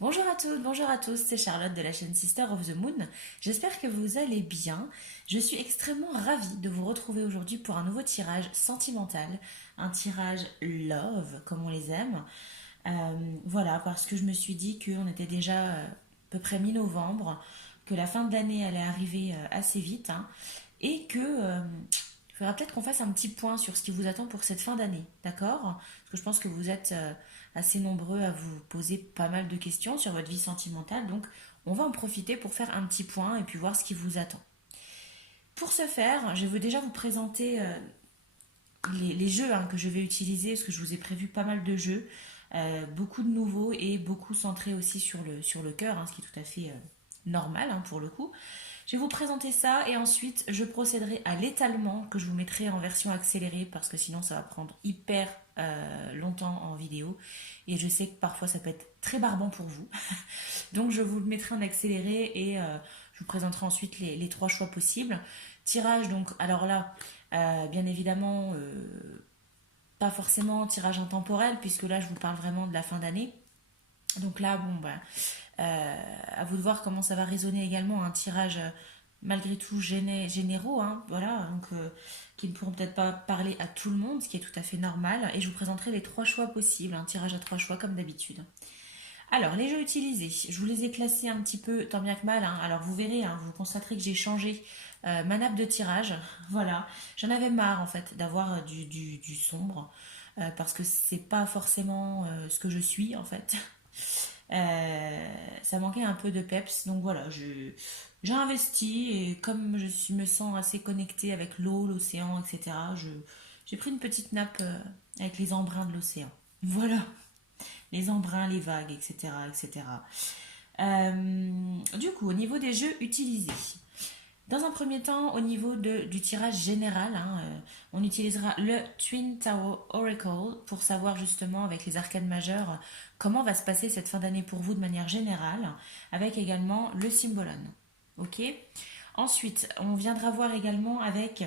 Bonjour à toutes, bonjour à tous, c'est Charlotte de la chaîne Sister of the Moon. J'espère que vous allez bien. Je suis extrêmement ravie de vous retrouver aujourd'hui pour un nouveau tirage sentimental, un tirage love comme on les aime. Voilà, parce que je me suis dit qu'on était déjà à peu près mi-novembre, que la fin de l'année allait arriver assez vite, hein, et que il faudra peut-être qu'on fasse un petit point sur ce qui vous attend pour cette fin d'année, d'accord? Parce que je pense que vous êtes assez nombreux à vous poser pas mal de questions sur votre vie sentimentale, donc on va en profiter pour faire un petit point et puis voir ce qui vous attend. Pour ce faire, je vais déjà vous présenter les jeux que je vais utiliser, parce que je vous ai prévu pas mal de jeux, beaucoup de nouveaux et beaucoup centrés aussi sur le cœur, hein, ce qui est tout à fait normal pour le coup. Je vais vous présenter ça et ensuite je procéderai à l'étalement que je vous mettrai en version accélérée parce que sinon ça va prendre hyper longtemps en vidéo et je sais que parfois ça peut être très barbant pour vous. Donc je vous le mettrai en accéléré et je vous présenterai ensuite les trois choix possibles. Tirage donc, alors là, bien évidemment, pas forcément tirage intemporel puisque là je vous parle vraiment de la fin d'année. Donc là, bon, bah, à vous de voir comment ça va résonner également, un tirage malgré tout généraux, hein, voilà, donc qui ne pourront peut-être pas parler à tout le monde, ce qui est tout à fait normal. Et je vous présenterai les trois choix possibles, un tirage à trois choix comme d'habitude. Alors, les jeux utilisés, je vous les ai classés un petit peu tant bien que mal, hein. Alors vous verrez, hein, vous constaterez que j'ai changé ma nappe de tirage. Voilà, j'en avais marre en fait d'avoir du sombre, parce que c'est pas forcément ce que je suis en fait. Ça manquait un peu de peps, donc voilà, j'ai investi et comme me sens assez connectée avec l'eau, l'océan, etc., j'ai pris une petite nappe avec les embruns de l'océan. Voilà, les embruns, les vagues, etc., etc. Du coup, au niveau des jeux utilisés, dans un premier temps, au niveau du tirage général, on utilisera le Twin Tower Oracle pour savoir justement avec les arcanes majeures comment va se passer cette fin d'année pour vous de manière générale, avec également le Symbolon. Ok. Ensuite, on viendra voir également avec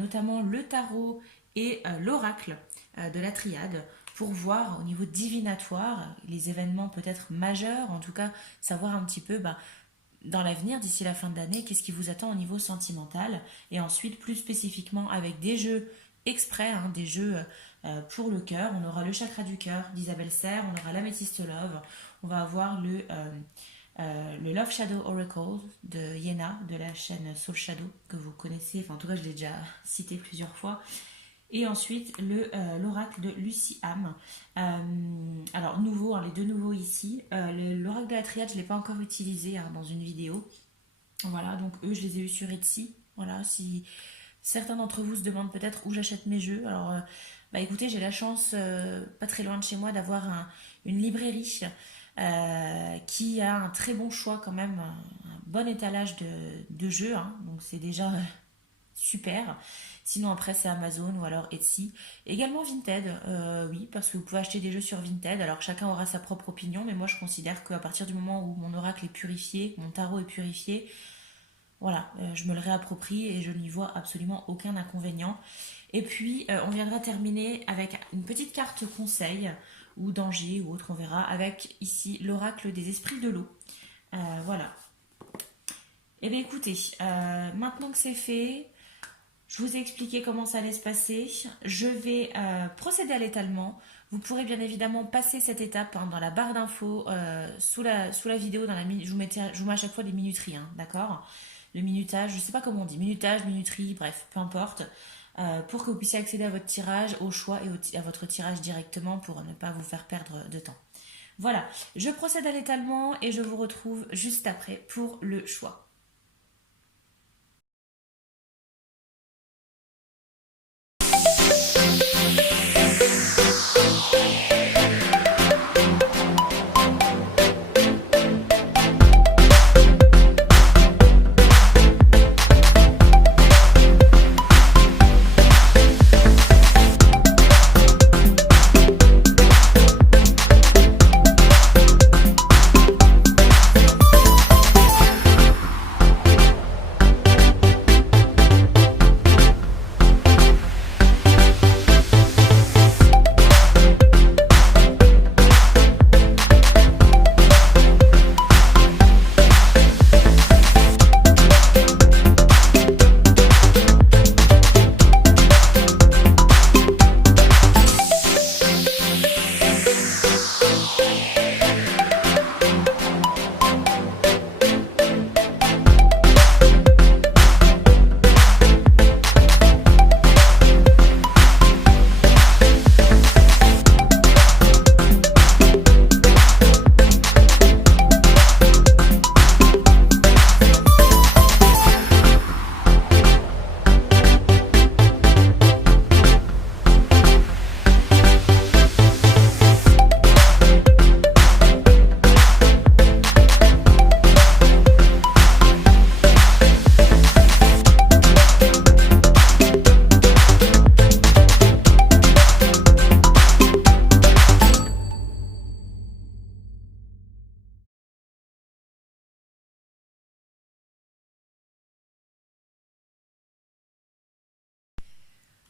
notamment le tarot et l'oracle de la triade pour voir au niveau divinatoire les événements peut-être majeurs, en tout cas savoir un petit peu dans l'avenir, d'ici la fin de l'année, qu'est-ce qui vous attend au niveau sentimental. Et ensuite, plus spécifiquement, avec des jeux exprès, des jeux pour le cœur. On aura le chakra du cœur d'Isabelle Serre, on aura l'améthyste love, on va avoir le Love Shadow Oracle de Yena, de la chaîne Soul Shadow, que vous connaissez, enfin en tout cas je l'ai déjà cité plusieurs fois. Et ensuite, l'oracle de Lucie Ham. Alors, nouveau, les deux nouveaux ici. L'oracle de la triade, je ne l'ai pas encore utilisé dans une vidéo. Voilà, donc eux, je les ai eus sur Etsy. Voilà, si certains d'entre vous se demandent peut-être où j'achète mes jeux. Alors, écoutez, j'ai la chance, pas très loin de chez moi, d'avoir une librairie qui a un très bon choix quand même, un bon étalage de jeux. Donc, c'est déjà super. Sinon après c'est Amazon ou alors Etsy. Également Vinted, oui, parce que vous pouvez acheter des jeux sur Vinted. Alors chacun aura sa propre opinion, mais moi je considère qu'à partir du moment où mon oracle est purifié, mon tarot est purifié, voilà, je me le réapproprie et je n'y vois absolument aucun inconvénient. Et puis on viendra terminer avec une petite carte conseil ou danger ou autre, on verra, avec ici l'oracle des esprits de l'eau. Voilà. Et bien écoutez, maintenant que c'est fait, je vous ai expliqué comment ça allait se passer. Je vais procéder à l'étalement. Vous pourrez bien évidemment passer cette étape dans la barre d'infos sous la vidéo. Je vous mets à chaque fois des minuteries, d'accord? Le minutage, je ne sais pas comment on dit, minutage, minuterie, bref, peu importe. Pour que vous puissiez accéder à votre tirage, au choix et à votre tirage directement pour ne pas vous faire perdre de temps. Voilà, je procède à l'étalement et je vous retrouve juste après pour le choix.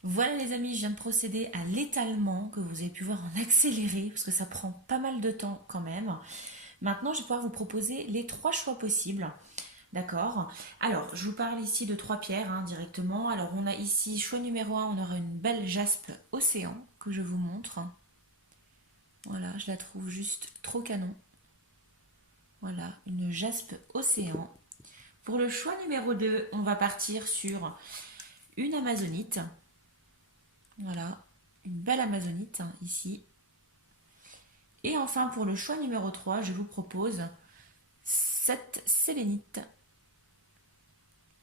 Voilà les amis, je viens de procéder à l'étalement que vous avez pu voir en accéléré parce que ça prend pas mal de temps quand même. Maintenant, je vais pouvoir vous proposer les trois choix possibles. D'accord. Alors, je vous parle ici de trois pierres directement. Alors, on a ici, choix numéro un, on aura une belle jaspe océan que je vous montre. Voilà, je la trouve juste trop canon. Voilà, une jaspe océan. Pour le choix numéro 2, on va partir sur une amazonite. Voilà, une belle amazonite ici. Et enfin, pour le choix numéro 3, je vous propose cette sélénite.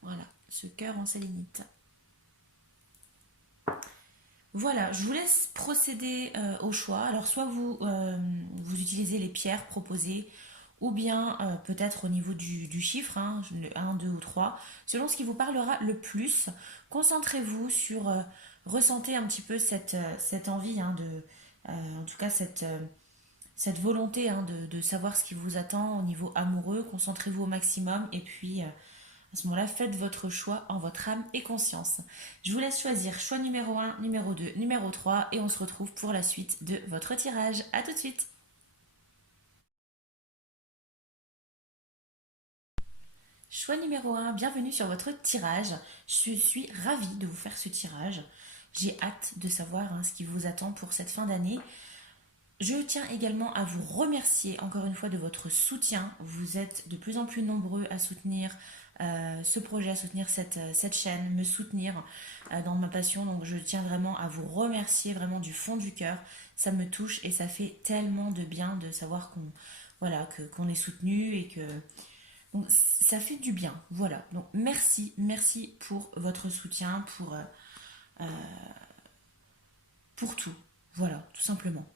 Voilà, ce cœur en sélénite. Voilà, je vous laisse procéder au choix. Alors, soit vous utilisez les pierres proposées, ou bien peut-être au niveau du chiffre, le 1, 2 ou 3, selon ce qui vous parlera le plus. Concentrez-vous sur, ressentez un petit peu cette envie, en tout cas cette volonté de savoir ce qui vous attend au niveau amoureux. Concentrez-vous au maximum et puis à ce moment-là, faites votre choix en votre âme et conscience. Je vous laisse choisir choix numéro 1, numéro 2, numéro 3 et on se retrouve pour la suite de votre tirage. A tout de suite. Choix numéro 1, bienvenue sur votre tirage. Je suis ravie de vous faire ce tirage. J'ai hâte de savoir ce qui vous attend pour cette fin d'année. Je tiens également à vous remercier encore une fois de votre soutien. Vous êtes de plus en plus nombreux à soutenir ce projet, à soutenir cette chaîne, me soutenir dans ma passion. Donc je tiens vraiment à vous remercier vraiment du fond du cœur. Ça me touche et ça fait tellement de bien de savoir qu'on est soutenu et que donc, ça fait du bien. Voilà. Donc merci pour votre soutien, pour tout. Voilà, tout simplement.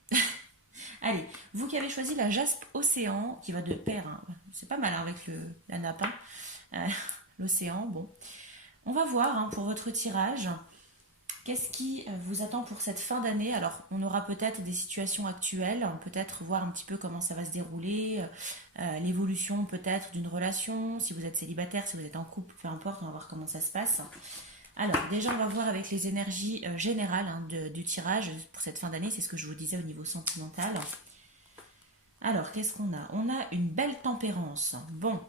Allez, vous qui avez choisi la jaspe océan, qui va de pair, c'est pas mal avec la nappe, euh, l'océan, bon. On va voir pour votre tirage, qu'est-ce qui vous attend pour cette fin d'année. Alors, on aura peut-être des situations actuelles, peut-être voir un petit peu comment ça va se dérouler, l'évolution peut-être d'une relation, si vous êtes célibataire, si vous êtes en couple, peu importe, on va voir comment ça se passe. Alors, déjà, on va voir avec les énergies générales du tirage pour cette fin d'année, c'est ce que je vous disais au niveau sentimental. Alors, qu'est-ce qu'on a? On a une belle tempérance. Bon,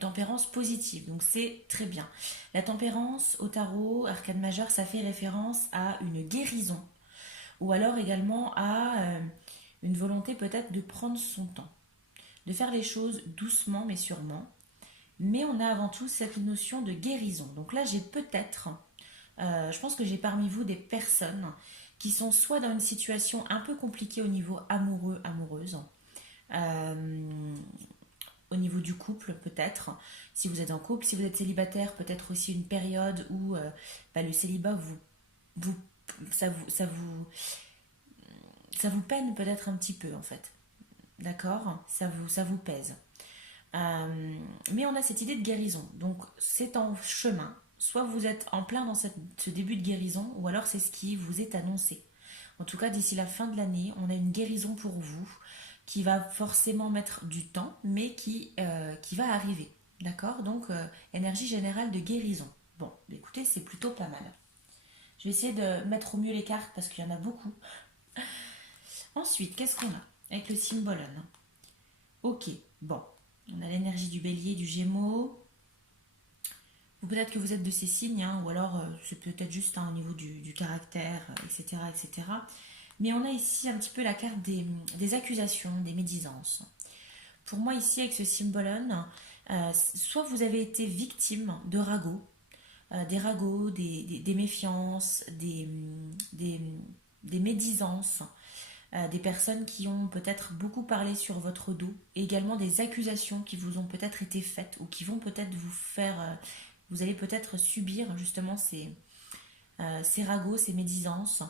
tempérance positive, donc c'est très bien. La tempérance au tarot, arcane majeure, ça fait référence à une guérison, ou alors également à une volonté peut-être de prendre son temps, de faire les choses doucement mais sûrement. Mais on a avant tout cette notion de guérison. Donc là, j'ai peut-être, je pense que j'ai parmi vous des personnes qui sont soit dans une situation un peu compliquée au niveau amoureux, amoureuse, euh, au niveau du couple peut-être, si vous êtes en couple, si vous êtes célibataire, peut-être aussi une période où le célibat vous, ça vous, ça vous, ça vous peine peut-être un petit peu en fait, d'accord, ça vous pèse. Mais on a cette idée de guérison, donc c'est en chemin. Soit vous êtes en plein dans ce début de guérison, ou alors c'est ce qui vous est annoncé. En tout cas, d'ici la fin de l'année, on a une guérison pour vous qui va forcément mettre du temps, mais qui va arriver. D'accord. Donc, énergie générale de guérison. Bon, écoutez, c'est plutôt pas mal. Je vais essayer de mettre au mieux les cartes parce qu'il y en a beaucoup. Ensuite, qu'est-ce qu'on a avec le symbole? Ok, bon. On a l'énergie du bélier, du gémeaux. Ou peut-être que vous êtes de ces signes, ou alors c'est peut-être juste au niveau du caractère, etc., etc. Mais on a ici un petit peu la carte des accusations, des médisances. Pour moi, ici, avec ce symbolon, soit vous avez été victime de ragots, des ragots, des méfiances, des médisances, des personnes qui ont peut-être beaucoup parlé sur votre dos, et également des accusations qui vous ont peut-être été faites ou qui vont peut-être vous faire... vous allez peut-être subir justement ces ragots, ces médisances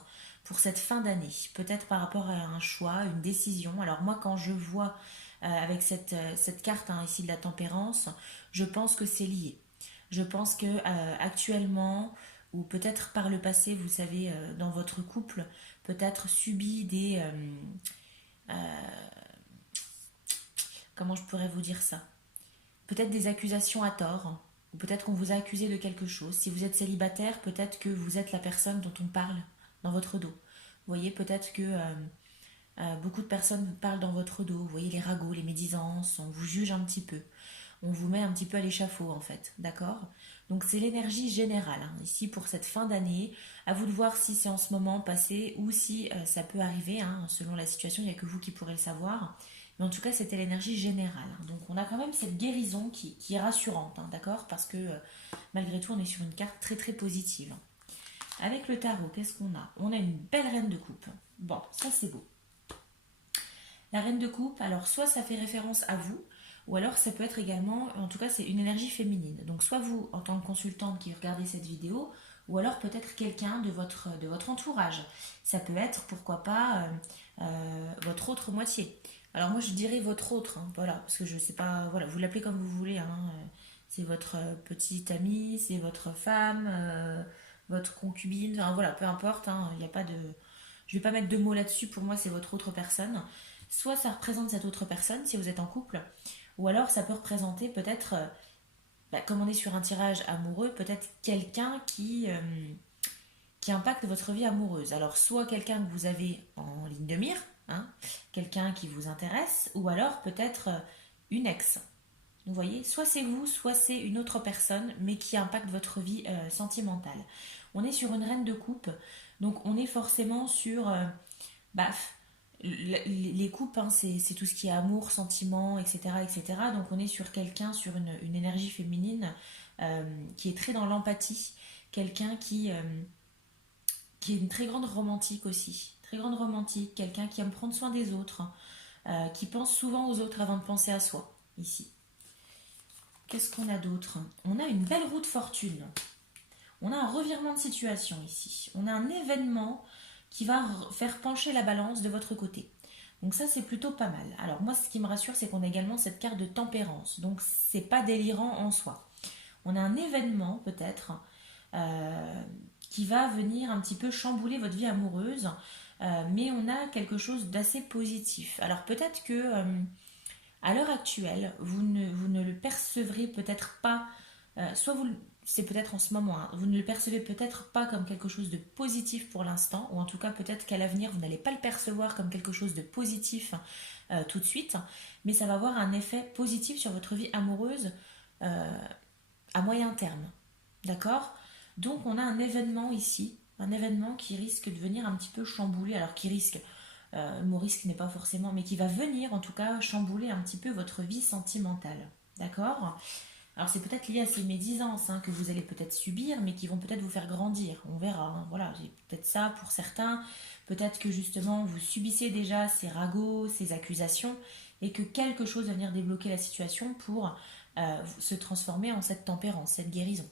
pour cette fin d'année. Peut-être par rapport à un choix, une décision. Alors moi, quand je vois avec cette carte ici de la tempérance, je pense que c'est lié. Je pense que actuellement, ou peut-être par le passé, vous savez, dans votre couple, peut-être subi comment je pourrais vous dire ça? Peut-être des accusations à tort, Ou peut-être qu'on vous a accusé de quelque chose. Si vous êtes célibataire, peut-être que vous êtes la personne dont on parle dans votre dos. Vous voyez, peut-être que beaucoup de personnes vous parlent dans votre dos. Vous voyez les ragots, les médisances, on vous juge un petit peu. On vous met un petit peu à l'échafaud en fait, d'accord? Donc c'est l'énergie générale, hein, ici pour cette fin d'année. À vous de voir si c'est en ce moment passé ou si ça peut arriver, hein, selon la situation, il n'y a que vous qui pourrez le savoir. Mais en tout cas, c'était l'énergie générale, hein. Donc on a quand même cette guérison qui est rassurante, hein, d'accord? Parce que malgré tout, on est sur une carte très très positive. Avec le tarot, qu'est-ce qu'on a? On a une belle reine de coupe. Bon, ça c'est beau. La reine de coupe, alors soit ça fait référence à vous, ou alors ça peut être également, en tout cas c'est une énergie féminine. Donc soit vous, en tant que consultante qui regardez cette vidéo, ou alors peut-être quelqu'un de votre entourage. Ça peut être, pourquoi pas, votre autre moitié. Alors moi je dirais votre autre, hein, voilà, parce que je sais pas, voilà, vous l'appelez comme vous voulez, hein, c'est votre petite amie, c'est votre femme, votre concubine, enfin voilà, peu importe, hein, il n'y a pas de... Je vais pas mettre de mots là-dessus, pour moi c'est votre autre personne. Soit ça représente cette autre personne si vous êtes en couple, ou alors ça peut représenter peut-être, comme on est sur un tirage amoureux, peut-être quelqu'un qui impacte votre vie amoureuse. Alors soit quelqu'un que vous avez en ligne de mire, hein, quelqu'un qui vous intéresse, ou alors peut-être une ex. Vous voyez, soit c'est vous, soit c'est une autre personne, mais qui impacte votre vie sentimentale. On est sur une reine de coupe, donc on est forcément sur... bah, les couples, hein, c'est tout ce qui est amour, sentiment, etc., etc. Donc on est sur quelqu'un, sur une énergie féminine qui est très dans l'empathie. Quelqu'un qui est une très grande romantique aussi. Très grande romantique, quelqu'un qui aime prendre soin des autres, qui pense souvent aux autres avant de penser à soi, ici. Qu'est-ce qu'on a d'autre? On a une belle roue de fortune. On a un revirement de situation ici. On a un événement qui va faire pencher la balance de votre côté. Donc ça, c'est plutôt pas mal. Alors moi, ce qui me rassure, c'est qu'on a également cette carte de tempérance. Donc c'est pas délirant en soi. On a un événement, peut-être, qui va venir un petit peu chambouler votre vie amoureuse, mais on a quelque chose d'assez positif. Alors peut-être que à l'heure actuelle, vous ne le percevrez peut-être pas, soit vous, c'est peut-être en ce moment, hein, vous ne le percevez peut-être pas comme quelque chose de positif pour l'instant, ou en tout cas peut-être qu'à l'avenir, vous n'allez pas le percevoir comme quelque chose de positif tout de suite, mais ça va avoir un effet positif sur votre vie amoureuse à moyen terme. D'accord? Donc on a un événement ici, un événement qui risque de venir un petit peu chambouler, alors qui risque, le mot risque n'est pas forcément, mais qui va venir en tout cas chambouler un petit peu votre vie sentimentale. D'accord? Alors c'est peut-être lié à ces médisances, hein, que vous allez peut-être subir, mais qui vont peut-être vous faire grandir. On verra, hein. Voilà, j'ai peut-être ça pour certains. Peut-être que justement vous subissez déjà ces ragots, ces accusations, et que quelque chose va venir débloquer la situation pour se transformer en cette tempérance, cette guérison.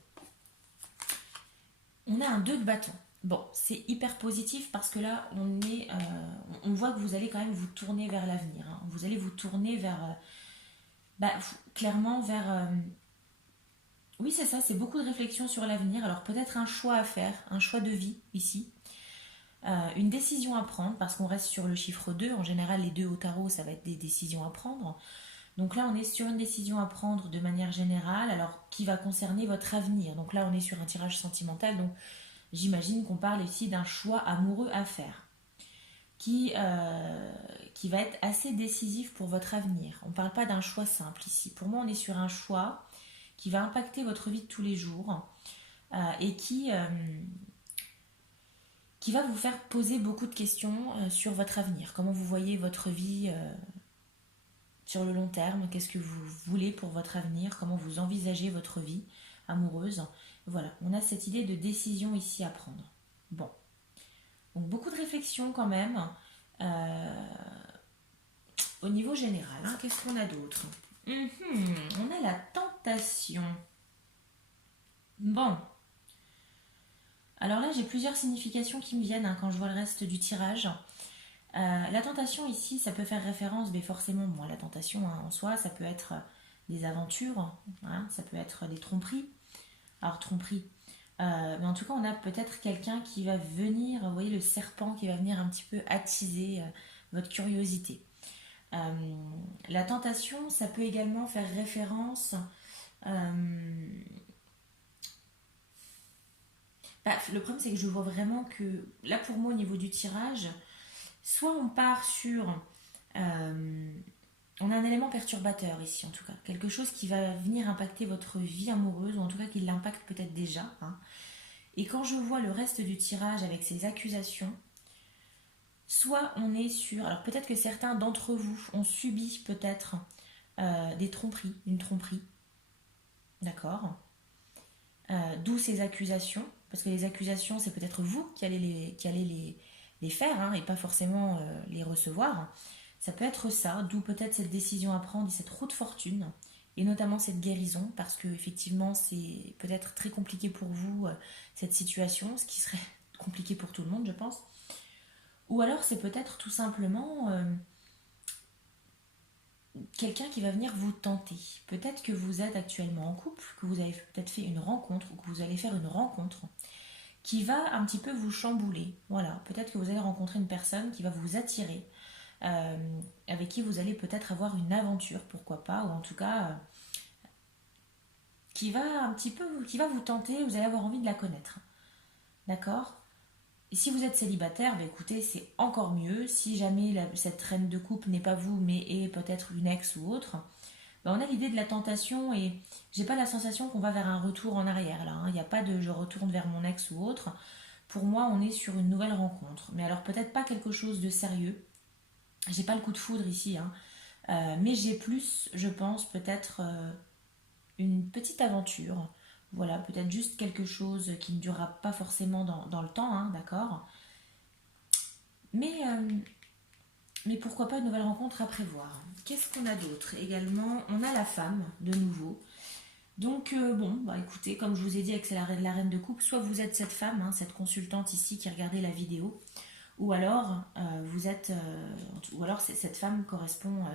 On a un 2 de bâton. Bon, c'est hyper positif parce que là, on voit que vous allez quand même vous tourner vers l'avenir, hein. Vous allez vous tourner vers, clairement vers... oui, c'est ça, c'est beaucoup de réflexion sur l'avenir. Alors peut-être un choix à faire, un choix de vie ici. Une décision à prendre, parce qu'on reste sur le chiffre 2. En général, les 2 au tarot, ça va être des décisions à prendre. Donc là, on est sur une décision à prendre de manière générale, alors qui va concerner votre avenir. Donc là, on est sur un tirage sentimental, donc j'imagine qu'on parle ici d'un choix amoureux à faire, qui va être assez décisif pour votre avenir. On ne parle pas d'un choix simple ici. Pour moi, on est sur un choix qui va impacter votre vie de tous les jours et qui va vous faire poser beaucoup de questions sur votre avenir. Comment vous voyez votre vie sur le long terme? Qu'est-ce que vous voulez pour votre avenir? Comment vous envisagez votre vie amoureuse? Voilà, on a cette idée de décision ici à prendre. Bon, donc beaucoup de réflexion quand même. Au niveau général, hein, qu'est-ce qu'on a d'autre? On a la tentation. Bon. Alors là, j'ai plusieurs significations qui me viennent, hein, quand je vois le reste du tirage. La tentation ici, ça peut faire référence, mais forcément, bon, la tentation, hein, en soi, ça peut être des aventures, hein, ça peut être des tromperies. Alors, tromperie. Mais en tout cas, on a peut-être quelqu'un qui va venir, vous voyez, le serpent qui va venir un petit peu attiser votre curiosité. La tentation, ça peut également faire référence Euh, le problème, c'est que je vois vraiment que, là, pour moi, au niveau du tirage, soit on part sur... euh, on a un élément perturbateur ici, en tout cas. Quelque chose qui va venir impacter votre vie amoureuse, ou en tout cas qui l'impacte peut-être déjà, hein. Et quand je vois le reste du tirage avec ces accusations, soit on est sur... Alors peut-être que certains d'entre vous ont subi peut-être des tromperies, une tromperie, d'accord. D'où ces accusations, parce que les accusations, c'est peut-être vous qui allez les faire, hein, et pas forcément les recevoir. Ça peut être ça, d'où peut-être cette décision à prendre et cette route fortune, et notamment cette guérison, parce que effectivement, c'est peut-être très compliqué pour vous, cette situation, ce qui serait compliqué pour tout le monde, je pense. Ou alors, c'est peut-être tout simplement quelqu'un qui va venir vous tenter. Peut-être que vous êtes actuellement en couple, que vous avez peut-être fait une rencontre, ou que vous allez faire une rencontre qui va un petit peu vous chambouler. Voilà, peut-être que vous allez rencontrer une personne qui va vous attirer, avec qui vous allez peut-être avoir une aventure, pourquoi pas, ou en tout cas qui va un petit peu, qui va vous tenter, vous allez avoir envie de la connaître. D'accord. Et si vous êtes célibataire, bah écoutez, c'est encore mieux. Si jamais cette reine de coupe n'est pas vous, mais est peut-être une ex ou autre, bah on a l'idée de la tentation et j'ai pas la sensation qu'on va vers un retour en arrière là, hein. Il n'y a pas de je retourne vers mon ex ou autre. Pour moi, on est sur une nouvelle rencontre. Mais alors peut-être pas quelque chose de sérieux. J'ai pas le coup de foudre ici, hein. Mais j'ai plus, je pense, peut-être une petite aventure. Voilà, peut-être juste quelque chose qui ne durera pas forcément dans le temps, hein, d'accord. Mais, euh, mais pourquoi pas une nouvelle rencontre à prévoir. Qu'est-ce qu'on a d'autre également? On a la femme, de nouveau. Donc, bon, bah écoutez, comme je vous ai dit avec la reine de coupe, soit vous êtes cette femme, hein, cette consultante ici qui regardait la vidéo, ou alors vous êtes, ou alors cette femme correspond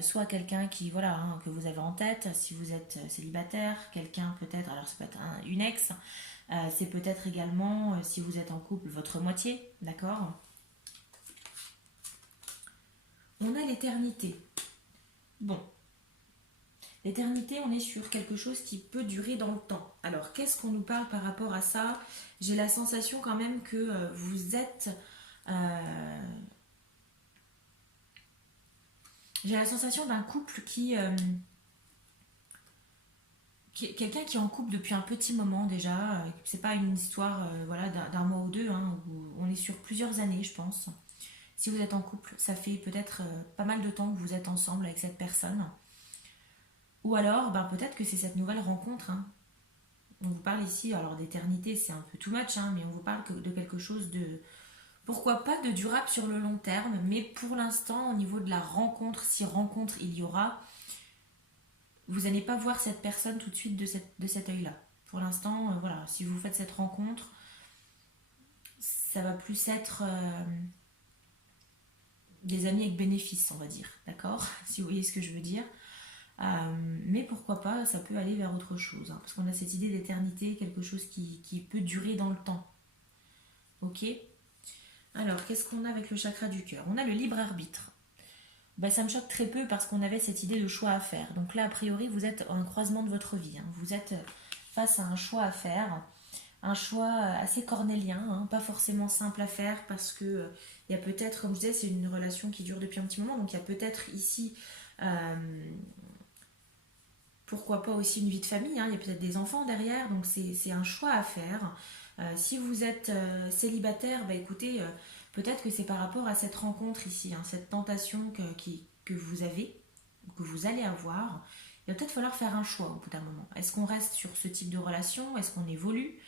soit à quelqu'un qui, voilà, hein, que vous avez en tête, si vous êtes célibataire, quelqu'un peut-être, alors ça peut être une ex, c'est peut-être également, si vous êtes en couple, votre moitié, d'accord. On a l'éternité. Bon, l'éternité, on est sur quelque chose qui peut durer dans le temps. Alors, qu'est-ce qu'on nous parle par rapport à ça? J'ai la sensation quand même que vous êtes... euh, j'ai la sensation d'un couple quelqu'un qui est en couple depuis un petit moment déjà. C'est pas une histoire voilà, d'un mois ou deux, hein, où on est sur plusieurs années, je pense. Si vous êtes en couple, ça fait peut-être pas mal de temps que vous êtes ensemble avec cette personne. Ou alors, ben, peut-être que c'est cette nouvelle rencontre, hein. On vous parle ici, alors d'éternité, c'est un peu too much, hein, mais on vous parle de quelque chose de, pourquoi pas de durable sur le long terme, mais pour l'instant, au niveau de la rencontre, si rencontre il y aura, vous n'allez pas voir cette personne tout de suite de cet œil-là. Pour l'instant, voilà, si vous faites cette rencontre, ça va plus être des amis avec bénéfice, on va dire, d'accord. Si vous voyez ce que je veux dire. Mais pourquoi pas, ça peut aller vers autre chose, hein, parce qu'on a cette idée d'éternité, quelque chose qui peut durer dans le temps. Ok. Alors, qu'est-ce qu'on a avec le chakra du cœur? On a le libre arbitre. Bah, ça me choque très peu parce qu'on avait cette idée de choix à faire. Donc là, a priori, vous êtes à un croisement de votre vie, hein. Vous êtes face à un choix à faire, un choix assez cornélien, hein, pas forcément simple à faire parce que il y a peut-être, comme je disais, c'est une relation qui dure depuis un petit moment, donc il y a peut-être ici, pourquoi pas aussi une vie de famille, hein, il y a peut-être des enfants derrière, donc c'est un choix à faire. Si vous êtes célibataire, bah écoutez, peut-être que c'est par rapport à cette rencontre ici, hein, cette tentation que vous avez, que vous allez avoir. Il va peut-être falloir faire un choix au bout d'un moment. Est-ce qu'on reste sur ce type de relation? Est-ce qu'on évolue?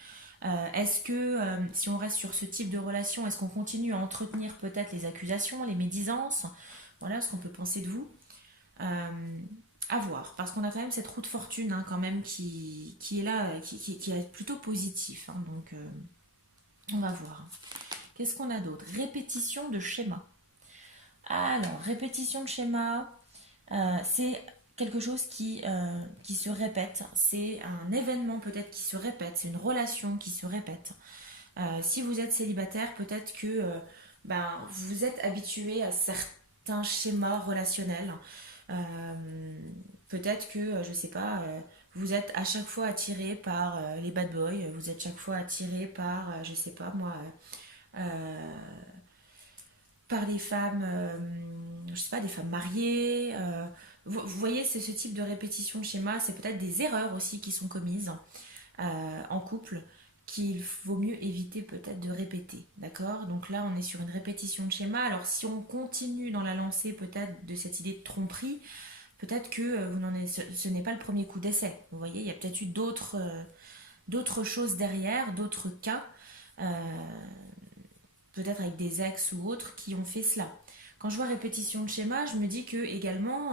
Est-ce que si on reste sur ce type de relation, est-ce qu'on continue à entretenir peut-être les accusations, les médisances? Voilà ce qu'on peut penser de vous. Euh, à voir, parce qu'on a quand même cette roue de fortune, hein, quand même qui est là, qui est plutôt positif, hein, donc on va voir. Qu'est-ce qu'on a d'autre? Répétition de schéma. Alors, répétition de schéma, c'est quelque chose qui se répète, c'est un événement peut-être qui se répète, c'est une relation qui se répète. Si vous êtes célibataire, peut-être que ben, vous êtes habitué à certains schémas relationnels. Euh, peut-être que, je sais pas, vous êtes à chaque fois attiré par les bad boys, vous êtes chaque fois attiré par, je sais pas moi, par les femmes, je sais pas, des femmes mariées. Vous voyez, c'est ce type de répétition de schéma, c'est peut-être des erreurs aussi qui sont commises en couple qu'il vaut mieux éviter peut-être de répéter, d'accord? Donc là, on est sur une répétition de schéma. Alors si on continue dans la lancée peut-être de cette idée de tromperie, peut-être que vous n'en êtes, ce n'est pas le premier coup d'essai. Vous voyez, il y a peut-être eu d'autres choses derrière, d'autres cas, euh, peut-être avec des ex ou autres, qui ont fait cela. Quand je vois répétition de schéma, je me dis que également,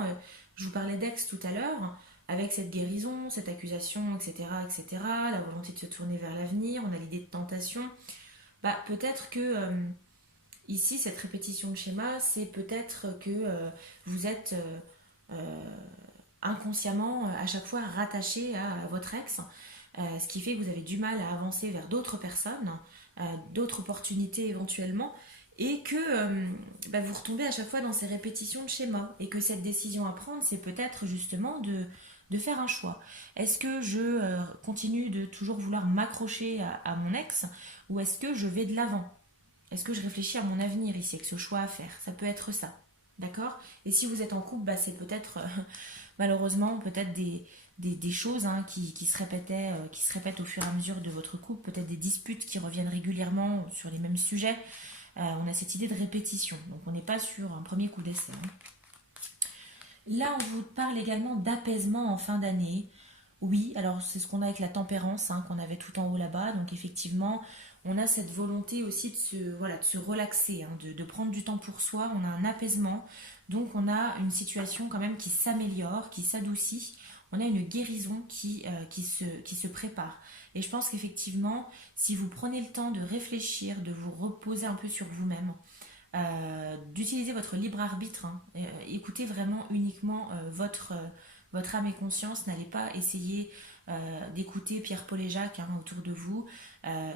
je vous parlais d'ex tout à l'heure, avec cette guérison, cette accusation, etc., etc., la volonté de se tourner vers l'avenir, on a l'idée de tentation, bah, peut-être que ici, cette répétition de schéma, c'est peut-être que vous êtes inconsciemment à chaque fois rattaché à votre ex, ce qui fait que vous avez du mal à avancer vers d'autres personnes, d'autres opportunités éventuellement, et que bah, vous retombez à chaque fois dans ces répétitions de schéma, et que cette décision à prendre, c'est peut-être justement de faire un choix. Est-ce que je continue de toujours vouloir m'accrocher à mon ex, ou est-ce que je vais de l'avant? Est-ce que je réfléchis à mon avenir ici, avec ce choix à faire? Ça peut être ça. D'accord? Et si vous êtes en couple, bah, c'est peut-être malheureusement peut-être des choses hein, qui se répètent au fur et à mesure de votre couple, peut-être des disputes qui reviennent régulièrement sur les mêmes sujets. On a cette idée de répétition, donc on n'est pas sur un premier coup d'essai. Hein. Là, on vous parle également d'apaisement en fin d'année. Oui, alors c'est ce qu'on a avec la tempérance hein, qu'on avait tout en haut là-bas. Donc effectivement, on a cette volonté aussi de se relaxer, hein, de prendre du temps pour soi. On a un apaisement. Donc on a une situation quand même qui s'améliore, qui s'adoucit. On a une guérison qui se prépare. Et je pense qu'effectivement, si vous prenez le temps de réfléchir, de vous reposer un peu sur vous-même, d'utiliser votre libre arbitre, hein, écoutez vraiment uniquement votre âme et conscience, n'allez pas essayer d'écouter Pierre, Paul et Jacques hein, autour de vous, euh,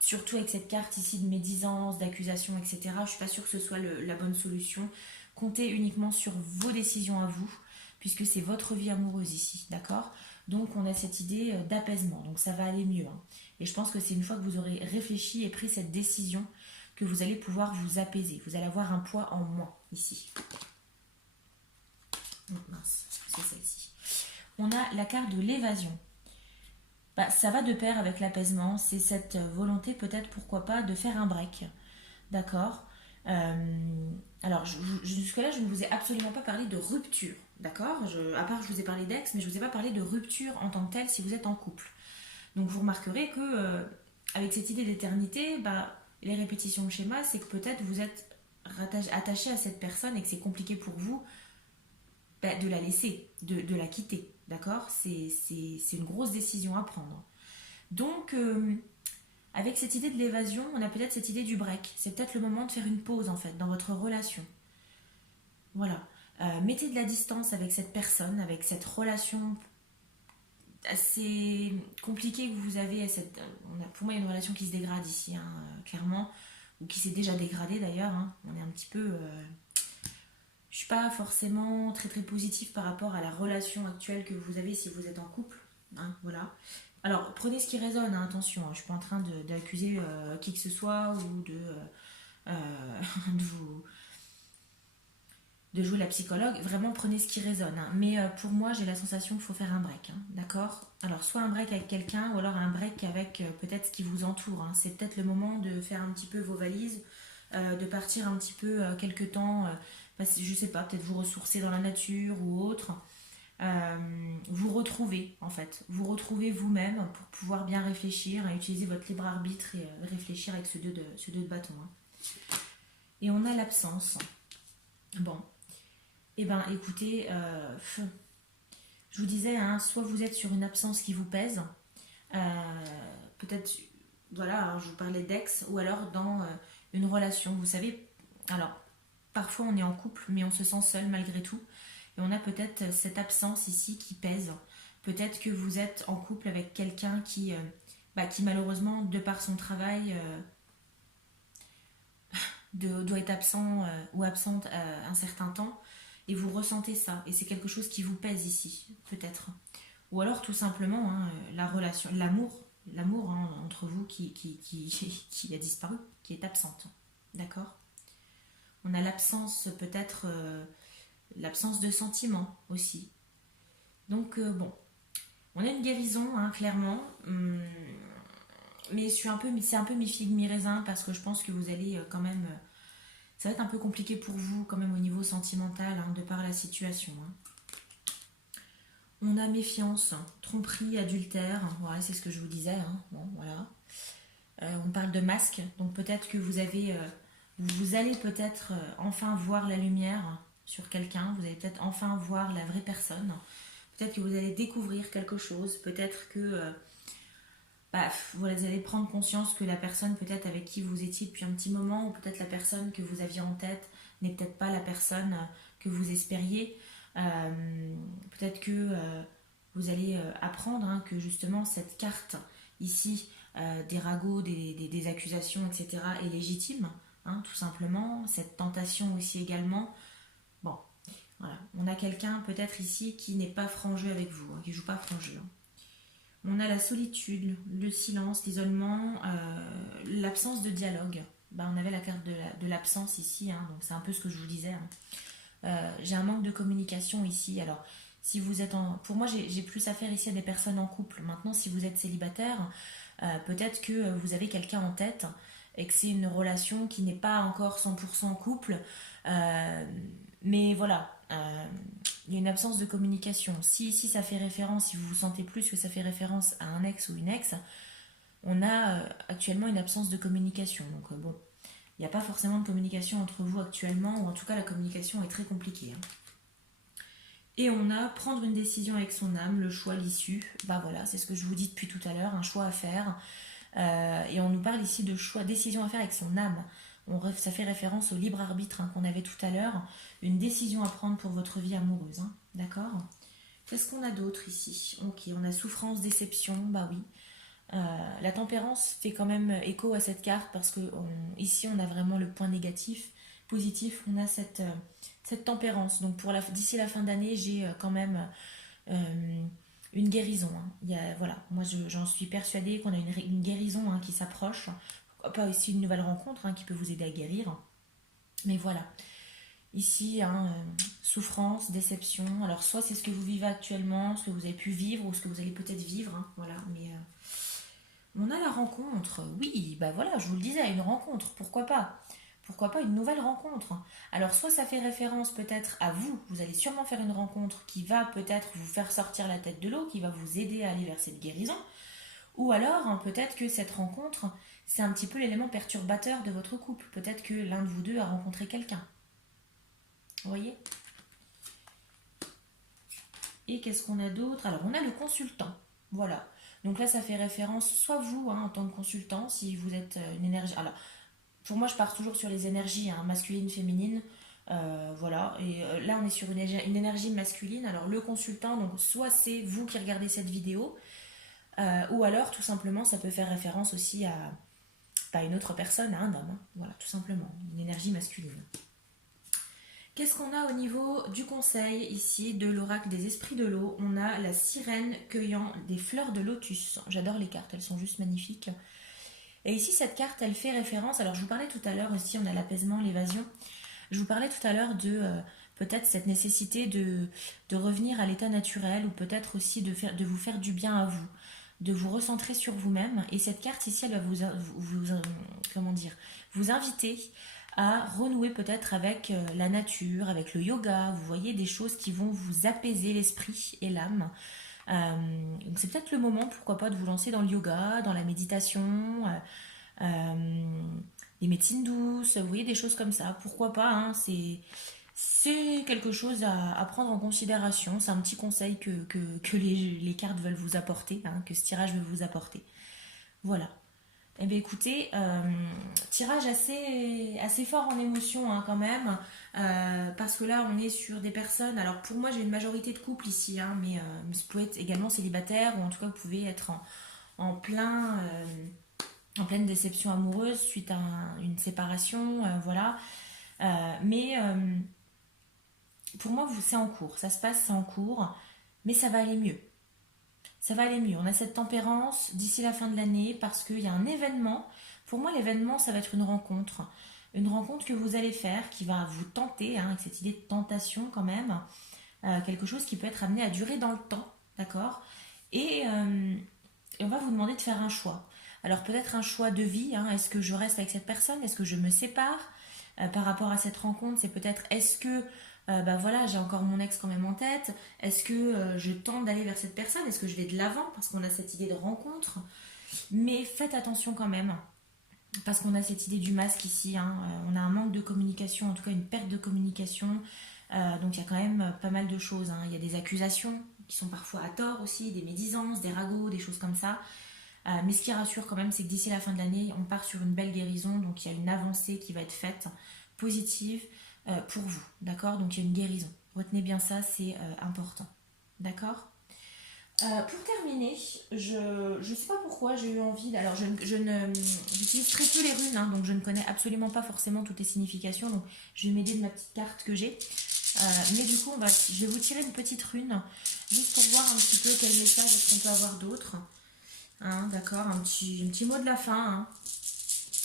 surtout avec cette carte ici de médisance, d'accusation, etc. Je ne suis pas sûre que ce soit la bonne solution. Comptez uniquement sur vos décisions à vous, puisque c'est votre vie amoureuse ici, d'accord? Donc on a cette idée d'apaisement, donc ça va aller mieux. Hein. Et je pense que c'est une fois que vous aurez réfléchi et pris cette décision que vous allez pouvoir vous apaiser. Vous allez avoir un poids en moins ici. Mince, c'est celle-ci. On a la carte de l'évasion. Bah, ça va de pair avec l'apaisement. C'est cette volonté peut-être, pourquoi pas, de faire un break. D'accord. Alors, jusque-là, je ne vous ai absolument pas parlé de rupture. D'accord. À part, je vous ai parlé d'ex, mais je ne vous ai pas parlé de rupture en tant que telle si vous êtes en couple. Donc, vous remarquerez que, avec cette idée d'éternité, bah, les répétitions de schéma, c'est que peut-être vous êtes attaché à cette personne et que c'est compliqué pour vous bah, de la laisser, de la quitter. D'accord. C'est une grosse décision à prendre. Donc, avec cette idée de l'évasion, on a peut-être cette idée du break. C'est peut-être le moment de faire une pause en fait dans votre relation. Voilà. Mettez de la distance avec cette personne, avec cette relation assez compliquée que vous avez. Pour moi, il y a une relation qui se dégrade ici, hein, clairement, ou qui s'est déjà dégradée d'ailleurs. Hein. On est un petit peu. Je suis pas forcément très très positive par rapport à la relation actuelle que vous avez si vous êtes en couple. Hein, voilà. Alors prenez ce qui résonne, hein, attention, hein, je suis pas en train d'accuser qui que ce soit ou de vous de jouer la psychologue. Vraiment prenez ce qui résonne. Hein. Mais pour moi j'ai la sensation qu'il faut faire un break, hein, d'accord. Alors soit un break avec quelqu'un ou alors un break avec peut-être ce qui vous entoure. Hein. C'est peut-être le moment de faire un petit peu vos valises, de partir un petit peu quelque temps. Je sais pas, peut-être vous ressourcer dans la nature ou autre. Vous retrouver en fait, vous retrouvez vous-même pour pouvoir bien réfléchir et utiliser votre libre arbitre et réfléchir avec ce deux de bâton. Hein. Et on a l'absence. Bon, et ben écoutez, je vous disais, hein, soit vous êtes sur une absence qui vous pèse, peut-être, voilà, hein, je vous parlais d'ex, ou alors dans une relation, vous savez, alors parfois on est en couple mais on se sent seul malgré tout. Et on a peut-être cette absence ici qui pèse. Peut-être que vous êtes en couple avec quelqu'un qui malheureusement, de par son travail, doit être absent ou absente un certain temps. Et vous ressentez ça. Et c'est quelque chose qui vous pèse ici, peut-être. ou alors tout simplement hein, la relation, l'amour hein, entre vous qui a disparu, qui est absente. D'accord. On a l'absence peut-être, l'absence de sentiments aussi. Donc bon, on a une guérison hein, clairement. Mais c'est un peu mi figue mi raisin parce que je pense que vous allez quand même, ça va être un peu compliqué pour vous quand même au niveau sentimental hein, de par la situation. Hein. On a méfiance, tromperie, adultère, voilà, c'est ce que je vous disais. Hein. Bon, voilà. On parle de masque, donc peut-être que vous allez peut-être enfin voir la lumière sur quelqu'un, vous allez peut-être enfin voir la vraie personne. Peut-être que vous allez découvrir quelque chose, peut-être que vous allez prendre conscience que la personne peut-être avec qui vous étiez depuis un petit moment, ou peut-être la personne que vous aviez en tête n'est peut-être pas la personne que vous espériez. Peut-être que vous allez apprendre hein, que justement cette carte ici, des ragots, des accusations, etc., est légitime, hein, tout simplement. Cette tentation aussi également. Bon, voilà. On a quelqu'un peut-être ici qui n'est pas franc jeu avec vous, hein, qui joue pas franc jeu. Hein. On a la solitude, le silence, l'isolement, l'absence de dialogue. On avait la carte de l'absence ici, hein, donc c'est un peu ce que je vous disais. Hein. J'ai un manque de communication ici. Alors, si vous êtes en... Pour moi, j'ai plus affaire ici à des personnes en couple. Maintenant, si vous êtes célibataire, peut-être que vous avez quelqu'un en tête et que c'est une relation qui n'est pas encore 100% couple. Mais voilà, il y a une absence de communication. Si ça fait référence, si vous vous sentez plus que ça fait référence à un ex ou une ex, on a actuellement une absence de communication. Donc bon, il n'y a pas forcément de communication entre vous actuellement, ou en tout cas la communication est très compliquée. Hein. Et on a prendre une décision avec son âme, le choix, l'issue. Voilà, c'est ce que je vous dis depuis tout à l'heure, un choix à faire. Et on nous parle ici de choix, décision à faire avec son âme. Ça fait référence au libre arbitre hein, qu'on avait tout à l'heure. Une décision à prendre pour votre vie amoureuse. Hein, d'accord. Qu'est-ce qu'on a d'autre ici? Ok, on a souffrance, déception, oui. La tempérance fait quand même écho à cette carte parce que ici on a vraiment le point négatif. Positif, on a cette tempérance. Donc d'ici la fin d'année, j'ai quand même une guérison. Hein. Voilà, moi j'en suis persuadée qu'on a une guérison hein, qui s'approche. Pas aussi une nouvelle rencontre hein, qui peut vous aider à guérir. Mais voilà. Ici, hein, souffrance, déception. Alors soit c'est ce que vous vivez actuellement, ce que vous avez pu vivre ou ce que vous allez peut-être vivre. Hein, voilà, mais... on a la rencontre, oui, voilà, je vous le disais, une rencontre, pourquoi pas? Pourquoi pas une nouvelle rencontre? Alors soit ça fait référence peut-être à vous, vous allez sûrement faire une rencontre qui va peut-être vous faire sortir la tête de l'eau, qui va vous aider à aller vers cette guérison, ou alors hein, peut-être que cette rencontre, c'est un petit peu l'élément perturbateur de votre couple, peut-être que l'un de vous deux a rencontré quelqu'un. Vous voyez? Et qu'est-ce qu'on a d'autre? Alors on a le consultant, voilà. Donc là, ça fait référence, soit vous, hein, en tant que consultant, si vous êtes une énergie... Alors, pour moi, je pars toujours sur les énergies hein, masculines, féminines. Voilà. Et là, on est sur une énergie masculine. Alors, le consultant, donc, soit c'est vous qui regardez cette vidéo, ou alors, tout simplement, ça peut faire référence aussi à une autre personne, à un homme. Hein. Voilà, tout simplement. Une énergie masculine. Qu'est-ce qu'on a au niveau du conseil ici de l'oracle des esprits de l'eau? On a la sirène cueillant des fleurs de lotus. J'adore les cartes, elles sont juste magnifiques. Et ici, cette carte, elle fait référence... Alors, je vous parlais tout à l'heure aussi, on a l'apaisement, l'évasion. Je vous parlais tout à l'heure de peut-être cette nécessité de revenir à l'état naturel ou peut-être aussi de vous faire du bien à vous, de vous recentrer sur vous-même. Et cette carte ici, elle va vous inviter à renouer peut-être avec la nature, avec le yoga. Vous voyez des choses qui vont vous apaiser l'esprit et l'âme. Donc c'est peut-être le moment, pourquoi pas, de vous lancer dans le yoga, dans la méditation, les médecines douces, vous voyez, des choses comme ça. Pourquoi pas, hein, c'est quelque chose à prendre en considération. C'est un petit conseil que les cartes veulent vous apporter, hein, que ce tirage veut vous apporter. Voilà. Eh bien écoutez, tirage assez fort en émotion hein, quand même, parce que là on est sur des personnes, alors pour moi j'ai une majorité de couples ici, hein, mais vous pouvez être également célibataire, ou en tout cas vous pouvez être en pleine déception amoureuse suite à une séparation, voilà. Mais pour moi c'est en cours, ça se passe, c'est en cours, mais ça va aller mieux. ça va aller mieux. On a cette tempérance d'ici la fin de l'année parce qu'il y a un événement. Pour moi, l'événement, ça va être une rencontre. Une rencontre que vous allez faire qui va vous tenter, hein, avec cette idée de tentation quand même. Quelque chose qui peut être amené à durer dans le temps, d'accord et on va vous demander de faire un choix. Alors peut-être un choix de vie, hein, est-ce que je reste avec cette personne, est-ce que je me sépare par rapport à cette rencontre, c'est peut-être est-ce que bah voilà, j'ai encore mon ex quand même en tête, est-ce que je tente d'aller vers cette personne, est-ce que je vais de l'avant parce qu'on a cette idée de rencontre, mais faites attention quand même parce qu'on a cette idée du masque ici, hein, on a un manque de communication, en tout cas une perte de communication, donc il y a quand même pas mal de choses, hein. Il y a des accusations qui sont parfois à tort aussi, des médisances, des ragots, des choses comme ça. Mais ce qui rassure quand même, c'est que d'ici la fin de l'année, on part sur une belle guérison, donc il y a une avancée qui va être faite, positive, pour vous, d'accord. Donc il y a une guérison. Retenez bien ça, c'est important, d'accord. Pour terminer, je ne sais pas pourquoi j'ai eu envie. Alors, j'utilise très peu les runes, hein, donc je ne connais absolument pas forcément toutes les significations. Donc, je vais m'aider de ma petite carte que j'ai. Mais du coup, je vais vous tirer une petite rune, juste pour voir un petit peu quel message est-ce qu'on peut avoir d'autre. Hein, d'accord, un petit mot de la fin. Hein.